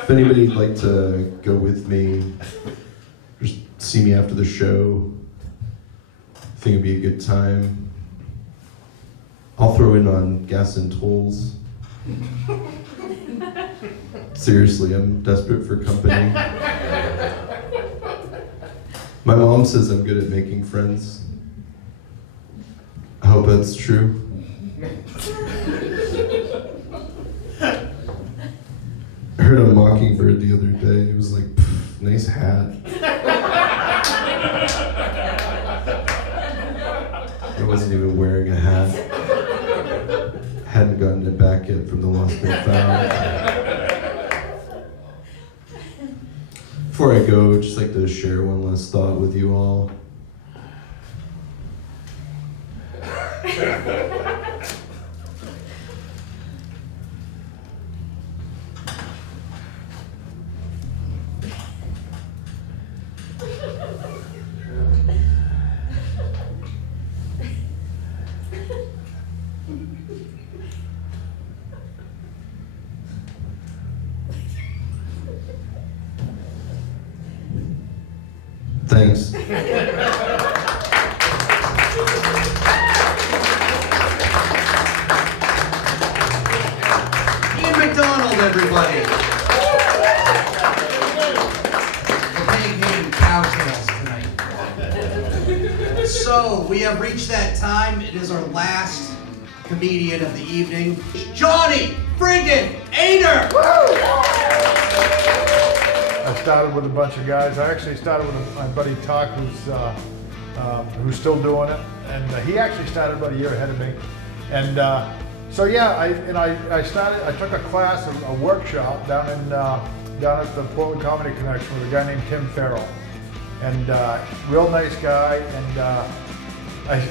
If anybody'd like to go with me, just see me after the show. I think it'd be a good time. I'll throw in on gas and tolls. Seriously, I'm desperate for company. My mom says I'm good at making friends. I hope that's true. I heard a mockingbird the other day. It was like, nice hat. I wasn't even wearing a hat. Hadn't gotten it back yet from the lost and found. Before I go, I'd just like to share one last thought with you all. Thanks. Ian McDonald, everybody. The Big Hand Cowtails tonight. So, we have reached that time. It is our last comedian of the evening, Johnny friggin' Ader! I started with a bunch of guys. I actually started with my buddy Tuck, who's still doing it, and he actually started about a year ahead of me. And so yeah, I took a class, a workshop down at the Portland Comedy Connection with a guy named Tim Farrell, and real nice guy. And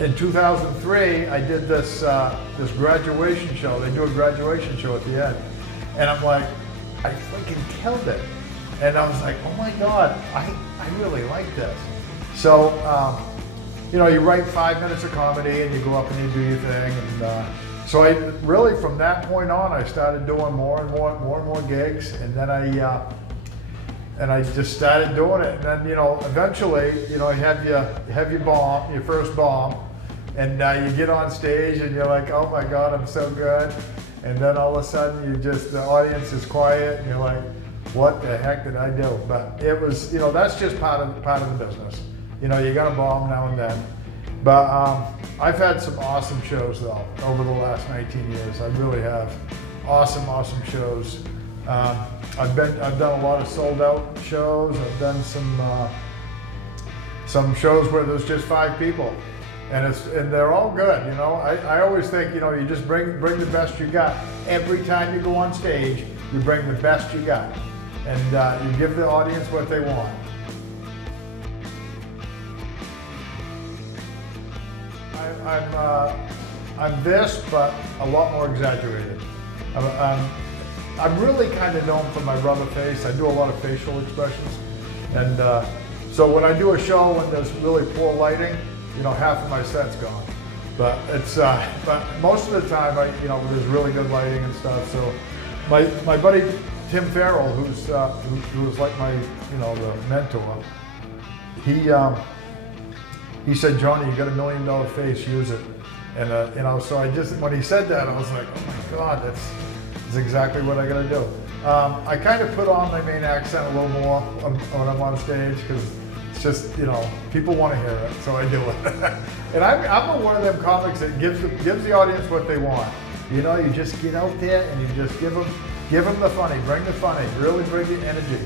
in 2003, I did this graduation show. They do a graduation show at the end, and I'm like, I freaking killed it. And I was like, oh my God, I really like this. So, you know, you write 5 minutes of comedy and you go up and you do your thing. And so I really, from that point on, I started doing more and more gigs. And then I just started doing it. And then, you know, eventually, you know, you have your bomb, your first bomb. And you get on stage and you're like, oh my God, I'm so good. And then all of a sudden the audience is quiet and you're like, what the heck did I do? But it was, you know, that's just part of the business. You know, you got to bomb now and then. But I've had some awesome shows though over the last 19 years. I really have awesome shows. I've done a lot of sold out shows. I've done some shows where there's just 5 people. And they're all good, you know. I always think, you know, you just bring the best you got. Every time you go on stage, you bring the best you got. And you give the audience what they want. I'm this, but a lot more exaggerated. I'm really kind of known for my rubber face. I do a lot of facial expressions. And so when I do a show when there's really poor lighting, you know, half of my set's gone. But it's but most of the time, there's really good lighting and stuff. So my buddy Tim Farrell, who was like my, you know, the mentor, he said, Johnny, you got $1 million face, use it. And you know, so when he said that, I was like, oh my God, that's exactly what I got to do. I kind of put on my Maine accent a little more when I'm on stage because it's just, you know, people want to hear it, so I do it. And I'm one of them comics that gives the audience what they want. You know, you just get out there and you just give them the funny, bring the funny, really bring the energy.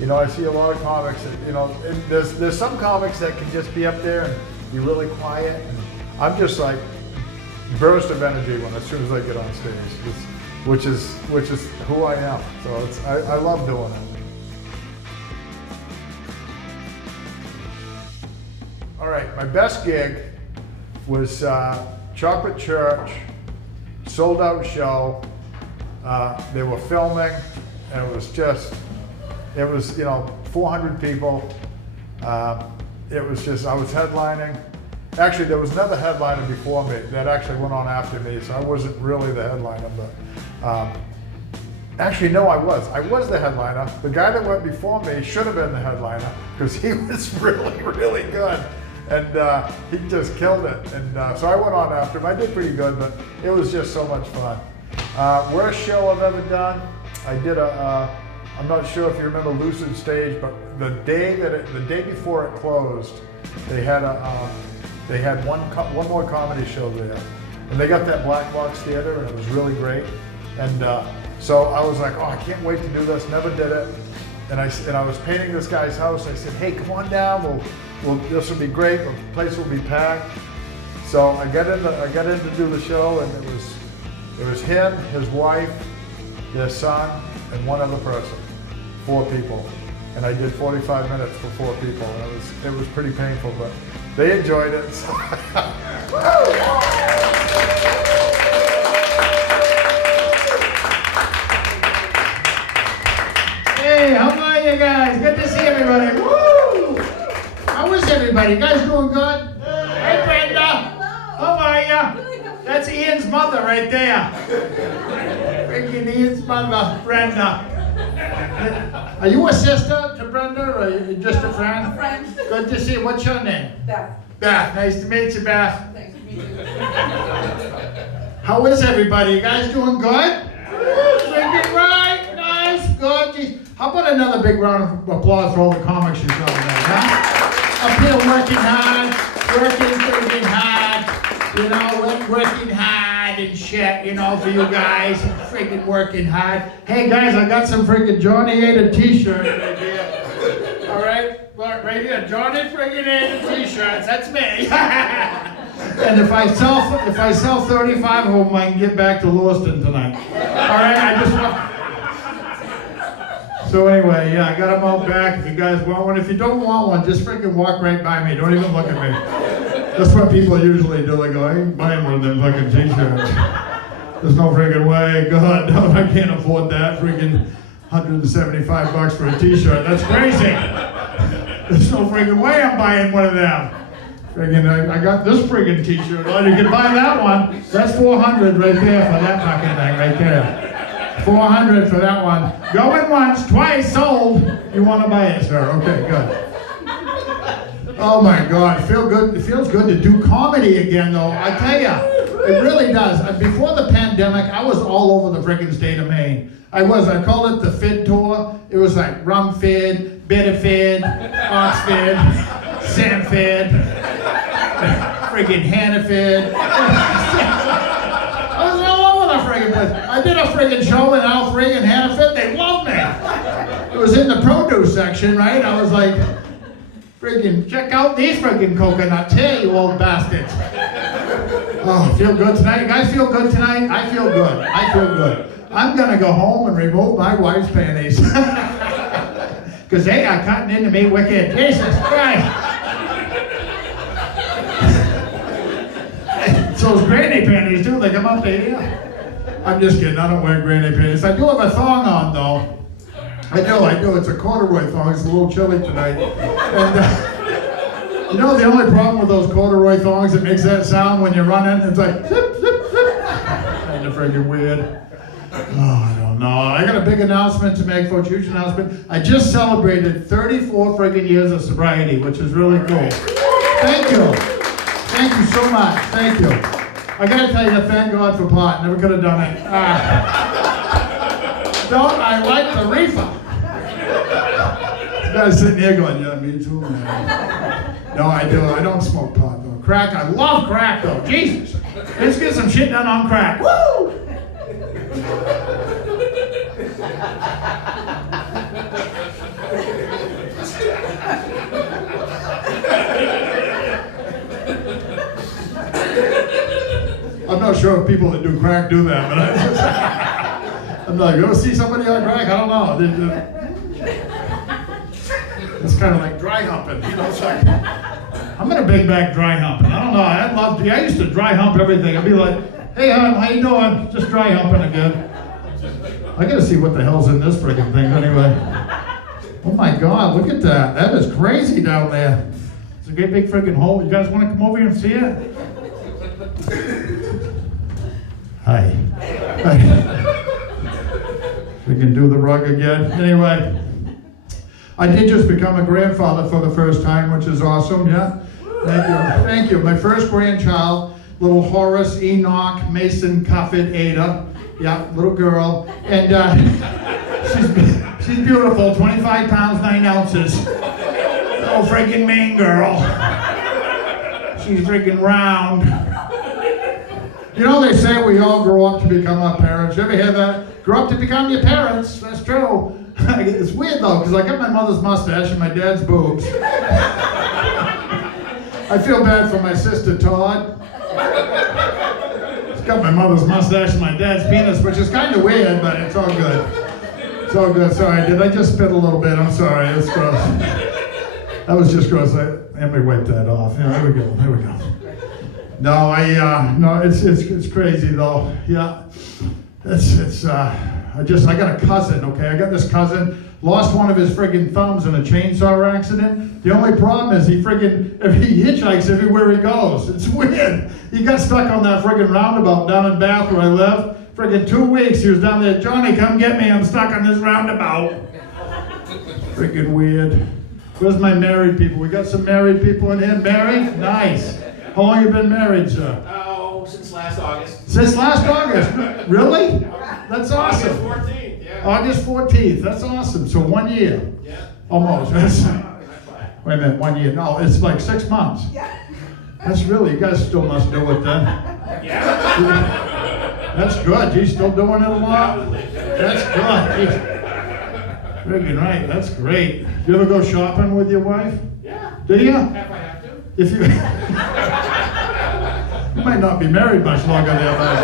You know, I see a lot of comics that, you know, there's some comics that can just be up there and be really quiet. And I'm just like burst of energy as soon as I get on stage, which is who I am. So I love doing it. All right, my best gig was Chocolate Church, sold out show. They were filming, and it was, you know, 400 people. It was just, I was headlining. Actually, there was another headliner before me that actually went on after me, so I wasn't really the headliner, but actually, no, I was. I was the headliner. The guy that went before me should have been the headliner because he was really, really good. And he just killed it. And so I went on after him. I did pretty good, but it was just so much fun. Worst show I've ever done, I did I'm not sure if you remember Lucid Stage, but the day before it closed, they had one more comedy show there. And they got that black box theater, and it was really great. And so I was like, oh, I can't wait to do this. Never did it. And I was painting this guy's house. I said, hey, come on down. This will be great. The place will be packed. So I got in to do the show, and it was him, his wife, their son, and one other person. 4 people. And I did 45 minutes for 4 people. And it was pretty painful, but they enjoyed it. So. Hey, how are you guys? Good to see everybody. Woo! How is everybody? You guys doing good? Hey, Brenda. How are ya? That's Ian's mother right there. Freaking Ian's mother, Brenda. Are you a sister to Brenda, or are you just a friend? A friend. Good to see you. What's your name? Beth. Beth. Nice to meet you, Beth. Thanks for meeting you. How is everybody? You guys doing good? Drinking right? Nice, good. Geez. How about another big round of applause for all the comics you saw tonight, huh? Up here working hard, freaking hard, you know, working hard and shit, you know, for you guys, freaking working hard. Hey guys, I got some freaking Johnny ate a t-shirt right here. All right, look right here, Johnny freaking ate a t-shirts, that's me. And if I sell 35 of them, I can get back to Lewiston tonight. All right, I just want. So anyway, yeah, I got them out back. If you guys want one, if you don't want one, just freaking walk right by me. Don't even look at me. That's what people usually do. They go, I ain't buying one of them fucking t-shirts. There's no freaking way. God, no, I can't afford that. Freaking $175 for a t-shirt. That's crazy. There's no freaking way I'm buying one of them. Friggin', I got this friggin' t-shirt on. You can buy that one. That's $400 right there for that fucking thing right there. $400 for that one. Going once, twice, sold. You want to buy it, sir? Okay, good. Oh my God, it feels good to do comedy again, though. I tell you, it really does. Before the pandemic, I was all over the friggin' state of Maine. I called it the FID tour. It was like rum fid, bitter fid, ox fid, Sam fid. Friggin' Hannaford. I was all over the friggin' place. I did a friggin' show in Al friggin' Hannaford. They loved me. It was in the produce section, right? I was like, friggin' check out these friggin' coconuts here, you old bastards. Oh, feel good tonight? You guys feel good tonight? I feel good. I feel good. I'm gonna go home and remove my wife's panties. Because they are cutting into me wicked. Jesus Christ. So those granny panties too, they come up to here. I'm just kidding, I don't wear granny panties. I do have a thong on though. I do. It's a corduroy thong. It's a little chilly tonight. And you know the only problem with those corduroy thongs, it makes that sound when you're running. It's like zip, zip, zip. Kind of freaking weird. Oh, I don't know. I got a big announcement to make, folks. Huge announcement. I just celebrated 34 freaking years of sobriety, which is really cool. Thank you. Thank you so much. Thank you. I gotta tell you, thank God for pot. Never could have done it. Don't I like the reefer? You guys sitting here going, yeah, me too, man. No, I do. I don't smoke pot though. Crack, I love crack though. Jesus. Let's get some shit done on crack. Woo! I'm not sure if people that do crack do that, but I'm like, you ever see somebody on crack? I don't know. It's kind of like dry humping, you know. It's like, I'm in a big bag dry humping. I don't know. I used to dry hump everything. I'd be like, hey, hon, how you doing? Just dry humping again. I gotta see what the hell's in this friggin' thing anyway. Oh my God, look at that. That is crazy down there. It's a great big friggin' hole. You guys want to come over here and see it? Hi. We can do the rug again. Anyway, I did just become a grandfather for the first time, which is awesome, yeah? Thank you. Thank you. My first grandchild, little Horace Enoch Mason Cuffit Ada. Yeah, little girl. And she's beautiful, 25 pounds, 9 ounces. Oh, freaking Maine girl. She's freaking round. You know, they say we all grow up to become our parents. You ever hear that? Grow up to become your parents. That's true. It's weird though, because I got my mother's mustache and my dad's boobs. I feel bad for my sister Todd. She's got my mother's mustache and my dad's penis, which is kind of weird, but it's all good. It's all good. Sorry, did I just spit a little bit? I'm sorry. It's gross. That was just gross. Let me wipe that off. Yeah, there we go. There we go. No, no, it's crazy though. Yeah, I got a cousin. Okay, I got this cousin. Lost one of his friggin' thumbs in a chainsaw accident. The only problem is he hitchhikes everywhere he goes. It's weird. He got stuck on that friggin' roundabout down in Bath where I live. Friggin' 2 weeks he was down there. Johnny, come get me. I'm stuck on this roundabout. Freaking weird. Where's my married people? We got some married people in here. Married? Nice. How long you been married, sir? Oh, since last August. Since last August? Really? That's awesome. August 14th, yeah. August 14th. That's awesome. So 1 year. Yeah. Almost. Not Wait a minute, 1 year. No, it's like 6 months. That's really, you guys still must do it then. Yeah. That's good. You still doing it a lot? That's good. Jeez. Friggin' right. That's great. You ever go shopping with your wife? Yeah. Do you? If I have to. If you, you might not be married much longer there, but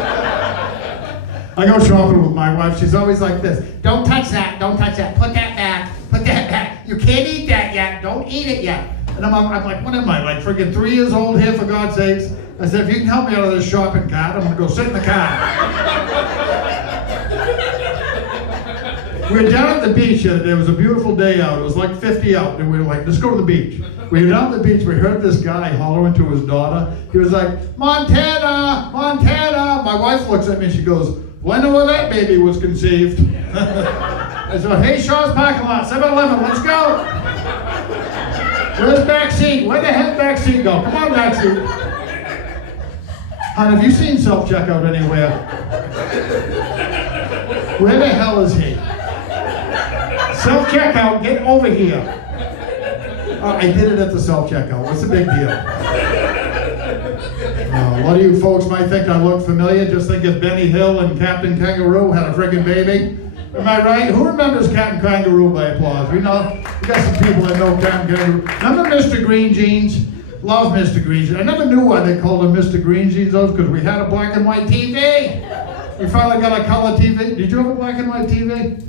I go shopping with my wife. She's always like this. Don't touch that. Don't touch that. Put that back. Put that back. You can't eat that yet. Don't eat it yet. And I'm like, what am I, like freaking 3 years old here, for God's sakes? I said, if you can help me out of this shopping cart, I'm gonna go sit in the car. We were down at the beach the other day. It was a beautiful day out. It was like 50 out. And we were like, let's go to the beach. We were down at the beach. We heard this guy hollering to his daughter. He was like, Montana, Montana. My wife looks at me and she goes, wonder where that baby was conceived. I said, hey, Shaw's parking lot, 7-Eleven, let's go. Where's back seat? Where the heck back seat go? Come on, back seat. Hon, have you seen self-checkout anywhere? Where the hell is he? Self-checkout, get over here. I did it at the self-checkout. What's the big deal? A lot of you folks might think I look familiar. Just think if Benny Hill and Captain Kangaroo had a friggin' baby. Am I right? Who remembers Captain Kangaroo by applause? We know, we got some people that know Captain Kangaroo. Remember Mr. Green Jeans? Love Mr. Green Jeans. I never knew why they called him Mr. Green Jeans, though, because we had a black and white TV. We finally got a color TV. Did you have a black and white TV?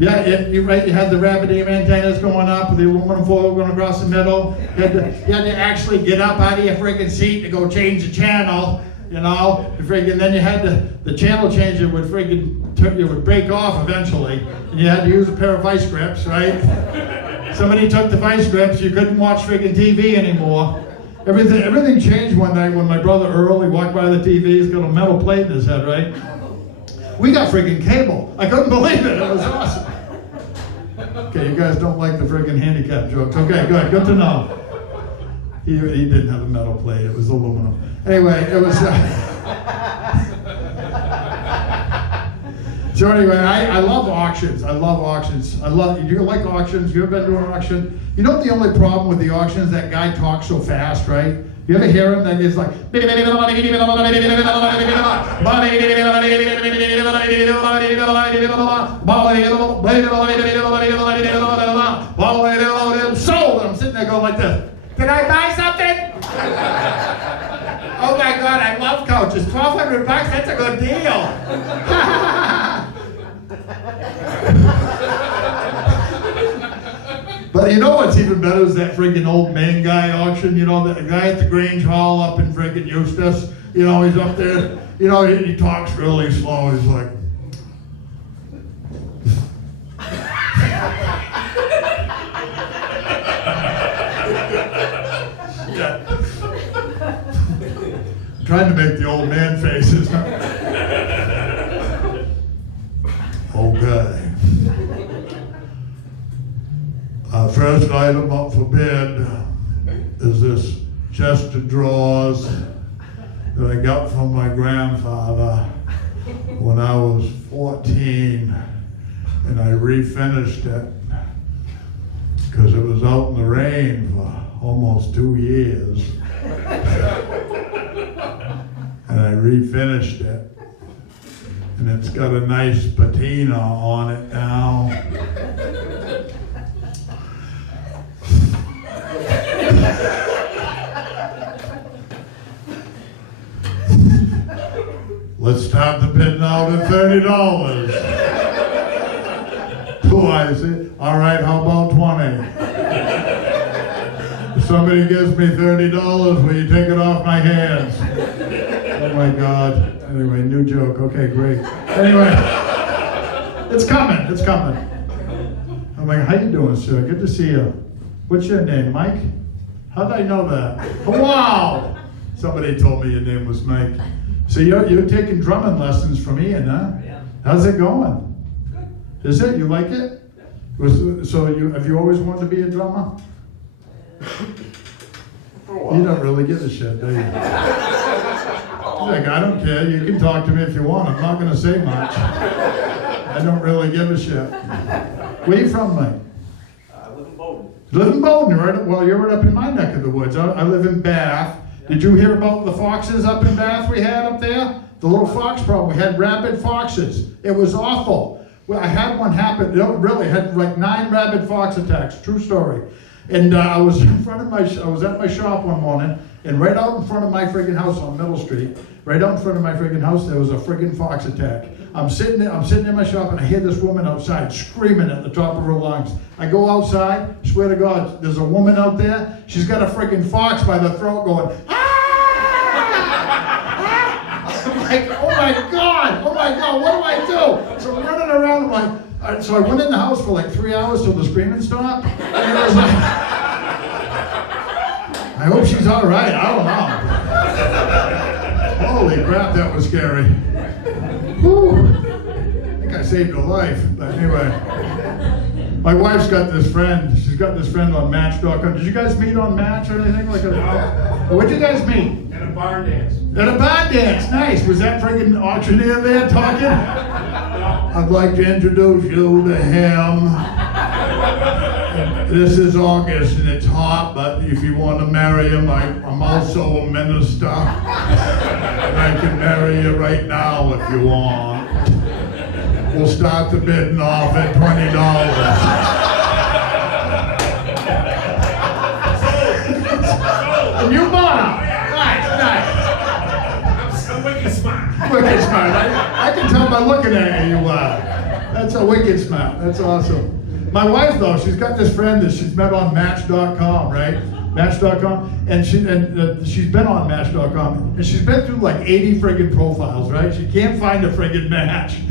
Yeah, you're right. You had the rabbit ear antennas going up, the aluminum foil going across the middle. You had to actually get up out of your friggin' seat to go change the channel, you know. Then you had the channel changer would it would break off eventually, and you had to use a pair of vice grips, right? Somebody took the vice grips, you couldn't watch friggin' TV anymore. Everything changed one night when my brother Earl, he walked by the TV, he's got a metal plate in his head, right? We got friggin' cable. I couldn't believe it. It was awesome. Okay, you guys don't like the friggin' handicap jokes. Okay, good to know. He didn't have a metal plate. It was aluminum. Anyway, it was... So anyway, I love auctions. I love auctions. Do you like auctions? You ever been to an auction? You know the only problem with the auction is that guy talks so fast, right? You ever hear him? Then he's like... Sold! I'm sitting there going like this. Can I buy something? Oh my God, I love couches. $1,200, that's a good deal. But you know what's even better is that friggin' old Maine guy auction, you know, the guy at the Grange Hall up in friggin' Eustis, you know, he's up there, you know, he talks really slow, he's like, yeah. Trying to make the old man faces. Okay. First item up for bid is this chest of drawers that I got from my grandfather when I was 14, and I refinished it because it was out in the rain for almost 2 years. And I refinished it, and it's got a nice patina on it now. Let's start the bid now to $30. Oh, I see. All right, how about 20? If somebody gives me $30, will you take it off my hands? Oh my God. Anyway, new joke. Okay, great. Anyway, it's coming. It's coming. I'm like, how you doing, sir? Good to see you. What's your name, Mike? How did I know that? Wow! Somebody told me your name was Mike. So you're taking drumming lessons from Ian, huh? Yeah. How's it going? Good. Is it? You like it? Have you always wanted to be a drummer? You don't really give a shit, do you? Like, I don't care. You can talk to me if you want. I'm not going to say much. I don't really give a shit. Where you from, mate? I live in Bowden. You live in Bowden, right? Well, you're right up in my neck of the woods. I live in Bath. Did you hear about the foxes up in Bath we had up there? The little fox problem. We had rabid foxes. It was awful. Well, I had one happen. It really had like 9 rabid fox attacks. True story. And I was in front of I was at my shop one morning, and right out in front of my friggin' house on Middle Street, right out in front of my friggin' house, there was a friggin' fox attack. I'm sitting in my shop, and I hear this woman outside screaming at the top of her lungs. I go outside, swear to God, there's a woman out there. She's got a friggin' fox by the throat going, ah! I'm like, oh my God, what do I do? So I'm running around, I'm like, so I went in the house for like 3 hours till the screaming stopped. And it was like, I hope she's all right. I don't know. Holy crap, that was scary. Whew. I think I saved her life. But anyway, my wife's got this friend. She's got this friend on Match.com. Did you guys meet on Match or anything like that? Where'd you guys meet? At a barn dance. At a barn dance. Nice. Was that friggin' auctioneer there talking? I'd like to introduce you to him. This is August and it's hot, but if you want to marry him, I'm also a minister. I can marry you right now if you want. We'll start the bidding off at $20. And you bought him. Nice. I'm wicked smart. Wicked smart. I can tell by looking at you, you are. That's a wicked smart. That's awesome. My wife, though, she's got this friend that she's met on Match.com, right? Match.com, and she's been on Match.com, and she's been through like 80 friggin' profiles, right? She can't find a friggin' match.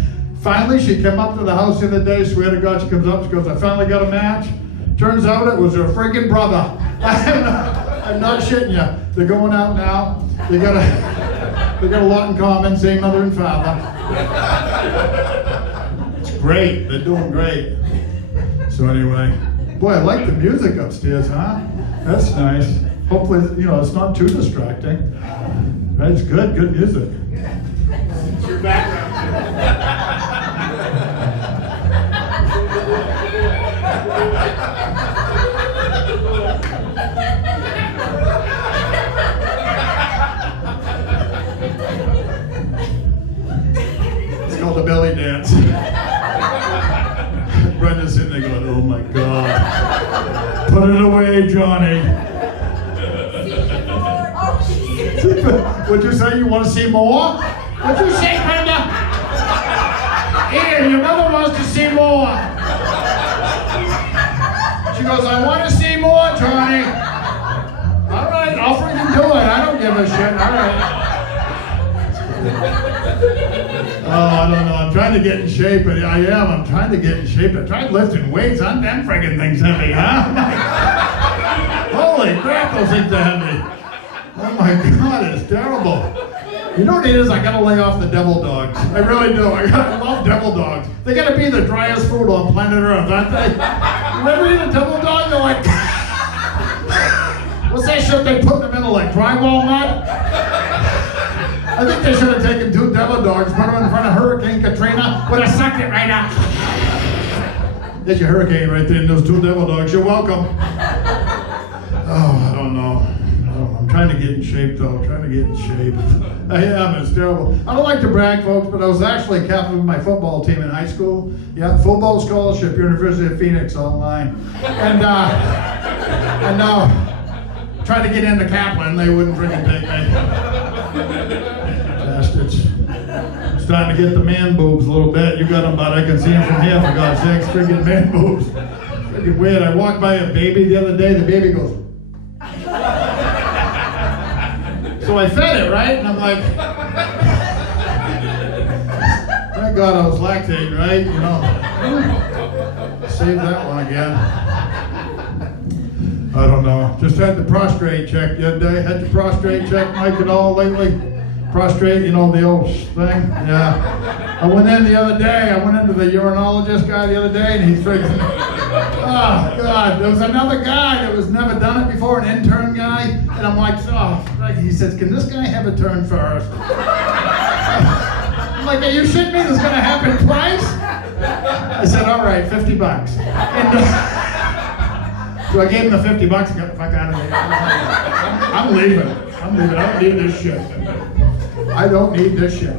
Finally, she came up to the house the other day, swear to God, she comes up, she goes, I finally got a match. Turns out it was her friggin' brother. I'm not shitting you. They're going out now. They got a lot in common, same mother and father. It's great. They're doing great. So anyway, boy, I like the music upstairs, huh? That's nice. Hopefully, it's not too distracting. That's good music. It's your background. It's called the belly dance. Brenda's sitting there going, oh my God. Put it away, Johnny. What'd you say? You want to see more? What'd you say, Brenda? Here, your mother wants to see more. She goes, I want to see more, Johnny. All right, I'll freaking do it. I don't give a shit. All right. Oh, I don't know. I'm trying to get in shape, but I'm trying to get in shape. I tried lifting weights. Them friggin' things heavy, huh? Holy crap, those things are heavy. Oh my God, it's terrible. You know what it is? I gotta lay off the devil dogs. I really do. I love devil dogs. They gotta be the driest food on planet Earth, aren't they? You ever eat a devil dog? They're like, what's that shit they put them in, like drywall mud? I think they should have taken 2 devil dogs, put them in front of Hurricane Katrina, would have sucked it right out. There's your hurricane right there, and those 2 devil dogs. You're welcome. Oh, I don't know. I'm trying to get in shape, though. I'm trying to get in shape. I am. It's terrible. I don't like to brag, folks, but I was actually captain of my football team in high school. Yeah, football scholarship, University of Phoenix online. And tried to get into Kaplan. They wouldn't freaking take me. Bastards. Starting to get the man boobs a little bit. You got them, bud. I can see them from here, for God's sakes. Freaking man boobs. Freaking weird. I walked by a baby the other day. The baby goes. So I fed it, right? And I'm like, thank God I was lactating, right? Save that one again. I don't know. Just had the prostrate check the other day. Had your prostrate check, Mike, at all lately? Prostrate, the old thing? Yeah. I went in the other day. I went into the urinologist guy the other day, and he's freaking... Oh, God. There was another guy that was never done it before, an intern guy. And I'm like, oh, he says, can this guy have a turn first? I'm like, are you shitting me? This is going to happen twice? I said, all right, $50. And, so I gave him the $50 and got the fuck out of here. I'm leaving. I don't need this shit. I don't need this shit.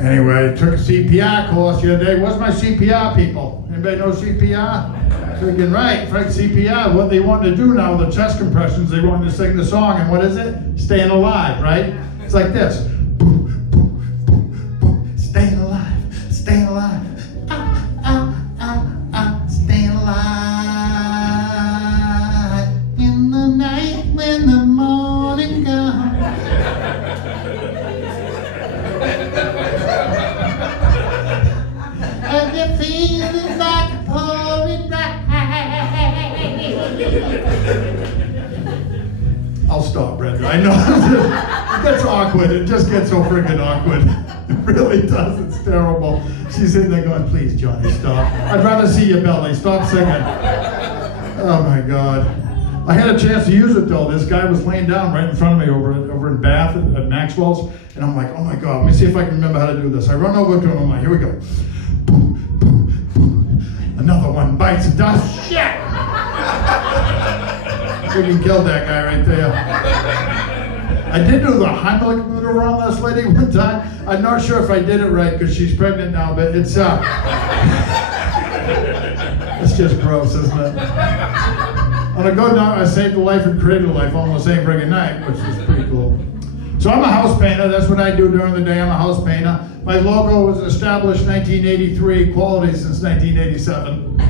Anyway, I took a CPR course the other day. What's my CPR, people? Anybody know CPR? Freaking right. Frank CPR, what they want to do now, the chest compressions, they want to sing the song, and what is it? Staying alive, right? It's like this. Boom, boom, boom, boom. Staying alive, staying alive. Staying alive. In the night when the morning comes. And you feel like pouring rain. I'll stop, Brenda. I know. It gets awkward. It just gets so freaking awkward. It really does. It's terrible. She's sitting there going, please, Johnny, stop. I'd rather see your belly. Stop singing. Oh, my God. I had a chance to use it, though. This guy was laying down right in front of me over in Bath at Maxwell's. And I'm like, oh, my God. Let me see if I can remember how to do this. I run over to him. I'm like, here we go. Boom, boom, boom. Another one bites the dust. Shit! Freaking killed that guy right there. I did do the Heimlich maneuver on this lady one time. I'm not sure if I did it right because she's pregnant now, but it's just gross, isn't it? On a good note, I saved a life and created a life all in the same friggin' night, which is pretty cool. So I'm a house painter. That's what I do during the day. I'm a house painter. My logo was established 1983, quality since 1987.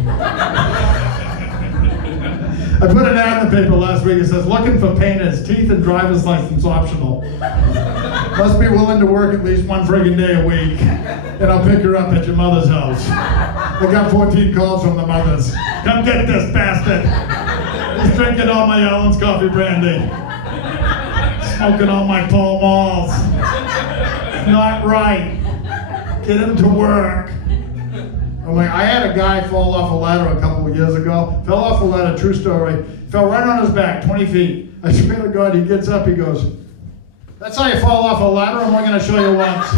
I put an ad in the paper last week. It says, looking for painters, teeth and driver's license optional. Must be willing to work at least one friggin' day a week. And I'll pick her up at your mother's house. I got 14 calls from the mothers. Come get this bastard. He's drinking all my Ellen's coffee brandy. Smoking all my Pall Malls. Not right. Get him to work. I'm like, I had a guy fall off a ladder a couple of years ago. Fell off a ladder, true story. Fell right on his back, 20 feet. I swear to God, he gets up, he goes, that's how you fall off a ladder? I'm only going to show you once.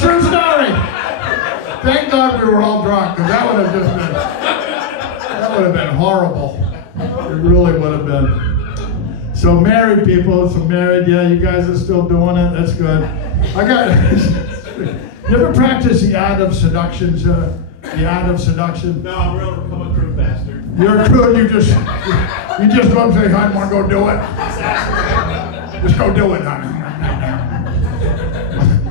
True story. Thank God we were all drunk, because that would have been horrible. It really would have been. So married people, yeah, you guys are still doing it. That's good. You ever practice the art of seduction, sir? The art of seduction? No, I'm real coming through faster. You're good. You just go and say, honey, want to go do it? Just go do it, honey.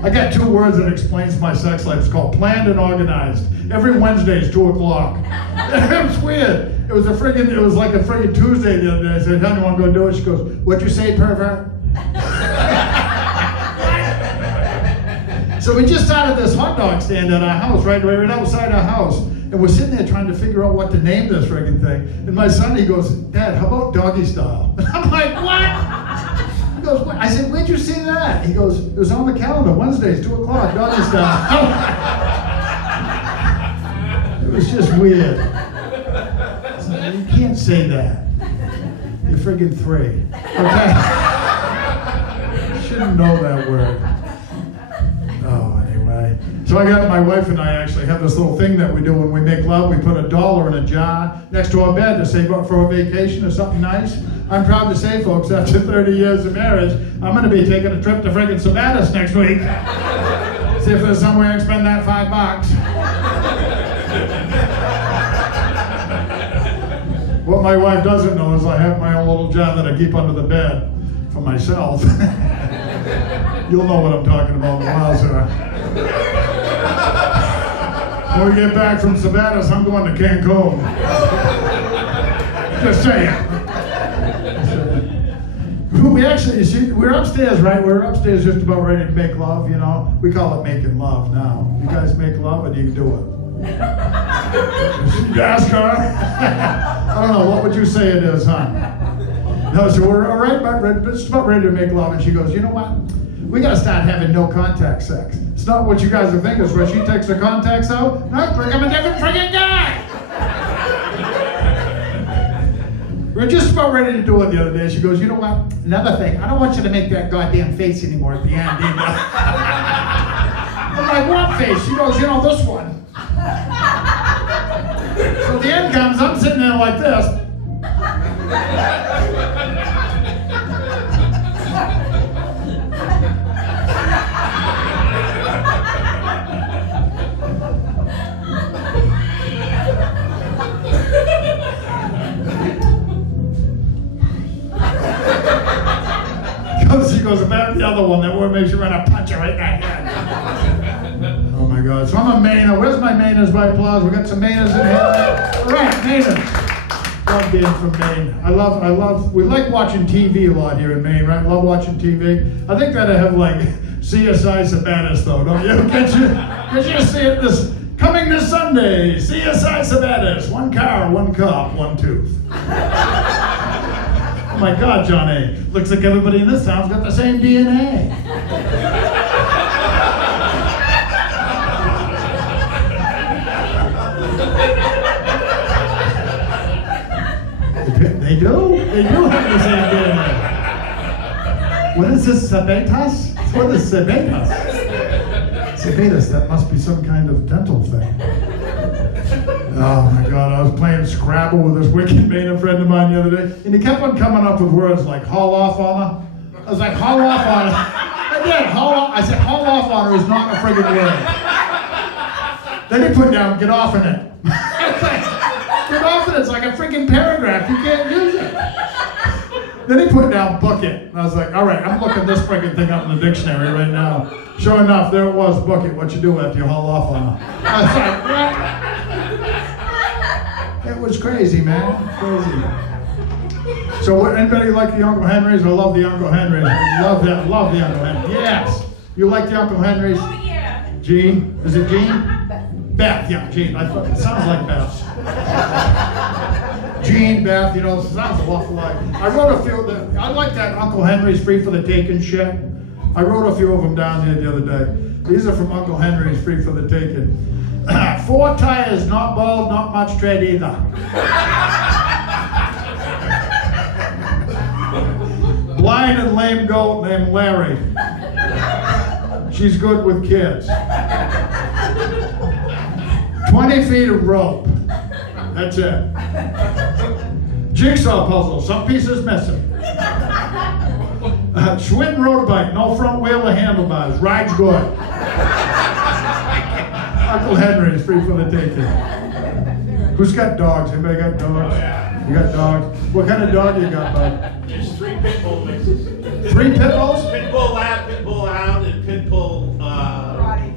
I got 2 words that explains my sex life. It's called planned and organized. Every Wednesday is 2:00. It's weird. It was like a friggin' Tuesday the other day. I said, honey, want to go do it? She goes, what'd you say, pervert? So we just started this hot dog stand at our house, right outside our house. And we're sitting there trying to figure out what to name this friggin' thing. And my son, he goes, Dad, how about doggy style? And I'm like, what? He goes, what? I said, where'd you see that? He goes, it was on the calendar, Wednesdays, 2:00, doggy style. It was just weird. So you can't say that. You're friggin' 3. Okay? You shouldn't know that word. Oh, anyway. So my wife and I actually have this little thing that we do when we make love. We put $1 in a jar next to our bed to save up for a vacation or something nice. I'm proud to say, folks, after 30 years of marriage, I'm going to be taking a trip to friggin' Savannah next week. See if there's somewhere I can spend that $5. What my wife doesn't know is I have my own little jar that I keep under the bed for myself. You'll know what I'm talking about in a while, sir. When we get back from Savannah, I'm going to Cancun. Just saying. We actually, we're upstairs, right? We're upstairs just about ready to make love, you know. We call it making love now. You guys make love or do you do it? You ask her. I don't know, what would you say it is, huh? No, so we're just about ready to make love, and she goes, you know what? We gotta start having no contact sex. It's not what you guys are thinking. It's where she takes her contacts out. No, I'm a different freaking guy. We're just about ready to do it the other day. She goes, you know what? Another thing, I don't want you to make that goddamn face anymore at the end either. I'm like, what face? She goes, you know, this one. So the end comes, I'm sitting there like this. She goes about the other one, that word makes you want to punch her right in the head. Oh my God. So I'm a Mainer. Where's my Mainers by applause? We got some Mainers in here. Right, Mainers. Love being from Maine. We like watching TV a lot here in Maine, right? Love watching TV. I think that I have like CSI Sabatis though, don't you? Get you to see it coming this Sunday. CSI Sabatis. One car, one cop, one tooth. Oh my God, Johnny. Looks like everybody in this town's got the same DNA. They do have the same DNA. What is this, Sabatas? What is Sabatas? Sabatas, that must be some kind of dental thing. Oh my God, I was playing Scrabble with this wicked Maine friend of mine the other day, and he kept on coming up with words like haul off on her. I was like, haul off on her. I did, haul off. I said, haul off on her is not a friggin' word. Then he put down, get off in it. Get off in it, it's like a friggin' paragraph, you can't use it. Then he put down book it. And I was like, all right, I'm looking this friggin' thing up in the dictionary right now. Sure enough, there it was, book it. What you do after you haul off on her? I was like, what? It was crazy, man. Crazy. So, anybody like the Uncle Henrys? I love the Uncle Henrys. I love that. Love the Uncle Henrys. Yes. You like the Uncle Henrys? Oh, yeah. Gene? Is it Gene? Beth. Yeah, Gene. I thought it sounds like Beth. Gene, Beth. You know, it sounds an awful lot. I wrote a few. I like that Uncle Henry's Free for the Taking shit. I wrote a few of them down here the other day. These are from Uncle Henry's Free for the Taking. 4 tires, not bald, not much tread either. Blind and lame goat named Larry. She's good with kids. 20 feet of rope. That's it. Jigsaw puzzle, some pieces missing. Schwinn road bike, no front wheel or handlebars, rides good. Uncle Henry's Free for the Taking. Who's got dogs? Anybody got dogs? Oh, yeah. You got dogs? What kind of dog you got, bud? There's 3 pit bull mixes. 3 pit bulls? Pit bull lab, pit bull hound, and pit bull Roddy.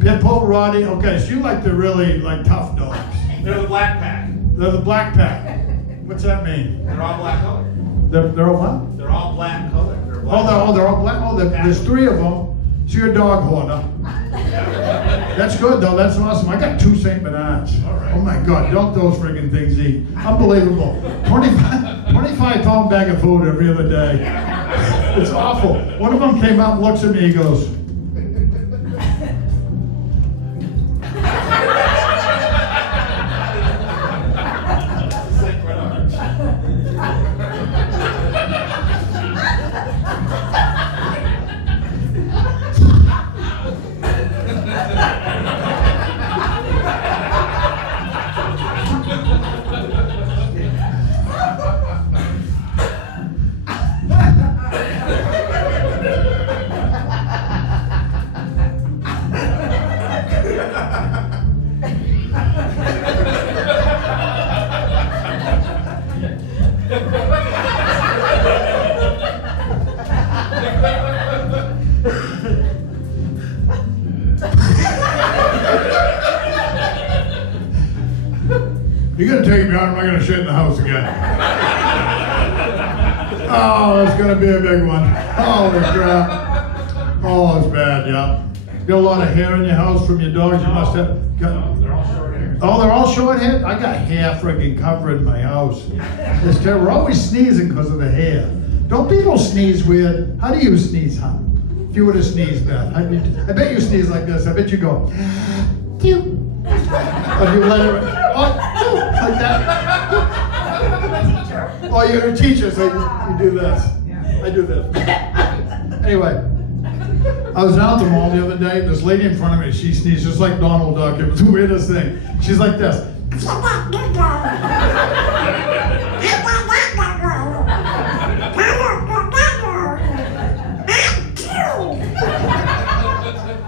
Pit bull, Roddy. Okay, so you like the really tough dogs. They're the black pack. They're the black pack. What's that mean? They're all black color. They're all what? They're all black color. They're black They're all black. Oh, there's 3 of them. So you're a dog hoarder. That's good though, that's awesome. I got 2 St. Bernards. Right. Oh my God, don't those friggin' things eat. Unbelievable. 25 pound bag of food every other day. It's awful. One of them came out and looks at me, he goes, "You gonna take me out? Or am I gonna shit in the house again?" Oh, it's gonna be a big one. Holy crap! Oh, it's bad. Yeah. Got a lot of hair in your house from your dogs. You must have. No, they're all short hair. Oh, they're all short hair? I got hair friggin' covering my house. It's terrible. We're always sneezing because of the hair. Don't people sneeze weird? How do you sneeze, huh? if you were to sneeze, Beth? I bet you sneeze like this. I bet you go, "Phew." Or you let it, oh, like that. Oh, you're a teacher, so you do this. I do this. Anyway, I was down at the mall the other day. This lady in front of me, she sneezed just like Donald Duck. It was the weirdest thing. She's like this.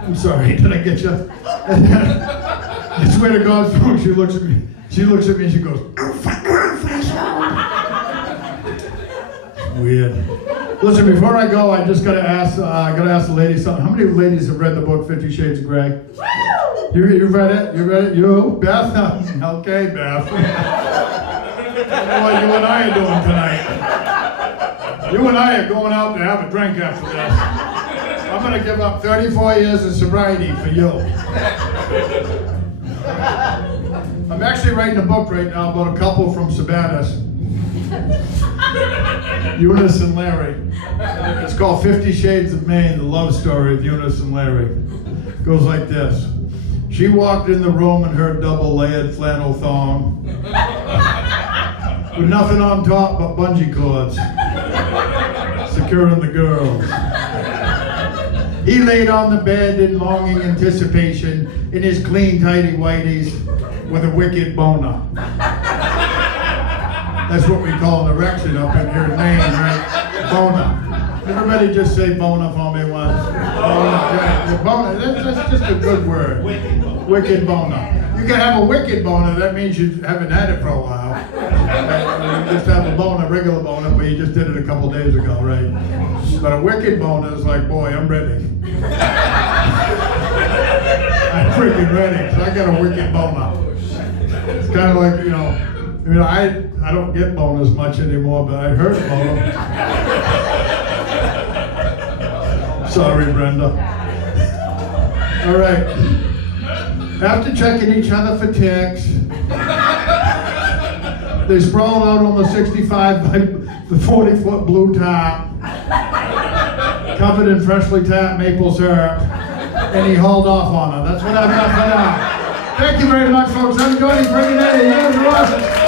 I'm sorry, did I get you? And then, I swear to God, she looks at me. She looks at me and she goes, weird. Listen, before I go, I just gotta ask the ladies something. How many ladies have read the book 50 Shades of Grey? You read it? You read it? You? Beth? Okay, Beth. What you and I are doing tonight. You and I are going out to have a drink after this. I'm gonna give up 34 years of sobriety for you. I'm actually writing a book right now about a couple from Sabatis. Eunice and Larry. It's called 50 Shades of Maine, the love story of Eunice and Larry. It goes like this. She walked in the room in her double-layered flannel thong with nothing on top but bungee cords securing the girls. He laid on the bed in longing anticipation in his clean, tidy whities with a wicked boner. That's what we call an erection up in here in Maine, right? Boner. Everybody just say boner for me once. Boner, yeah. Boner, that's just a good word. Wicked boner. You can have a wicked boner, that means you haven't had it for a while. You just have a boner, regular boner, but you just did it a couple days ago, right? But a wicked boner is like, boy, I'm ready. I'm freaking ready, so I got a wicked boner. It's kind of like, I don't get boners much anymore, but I heard boner. Sorry, Brenda. All right. After checking each other for ticks, they sprawled out on the 65 by the 40-foot blue top, covered in freshly tapped maple syrup, and he hauled off on her. That's what I've got for now. Thank you very much, folks. I'm Johnny Brigadier. You're awesome.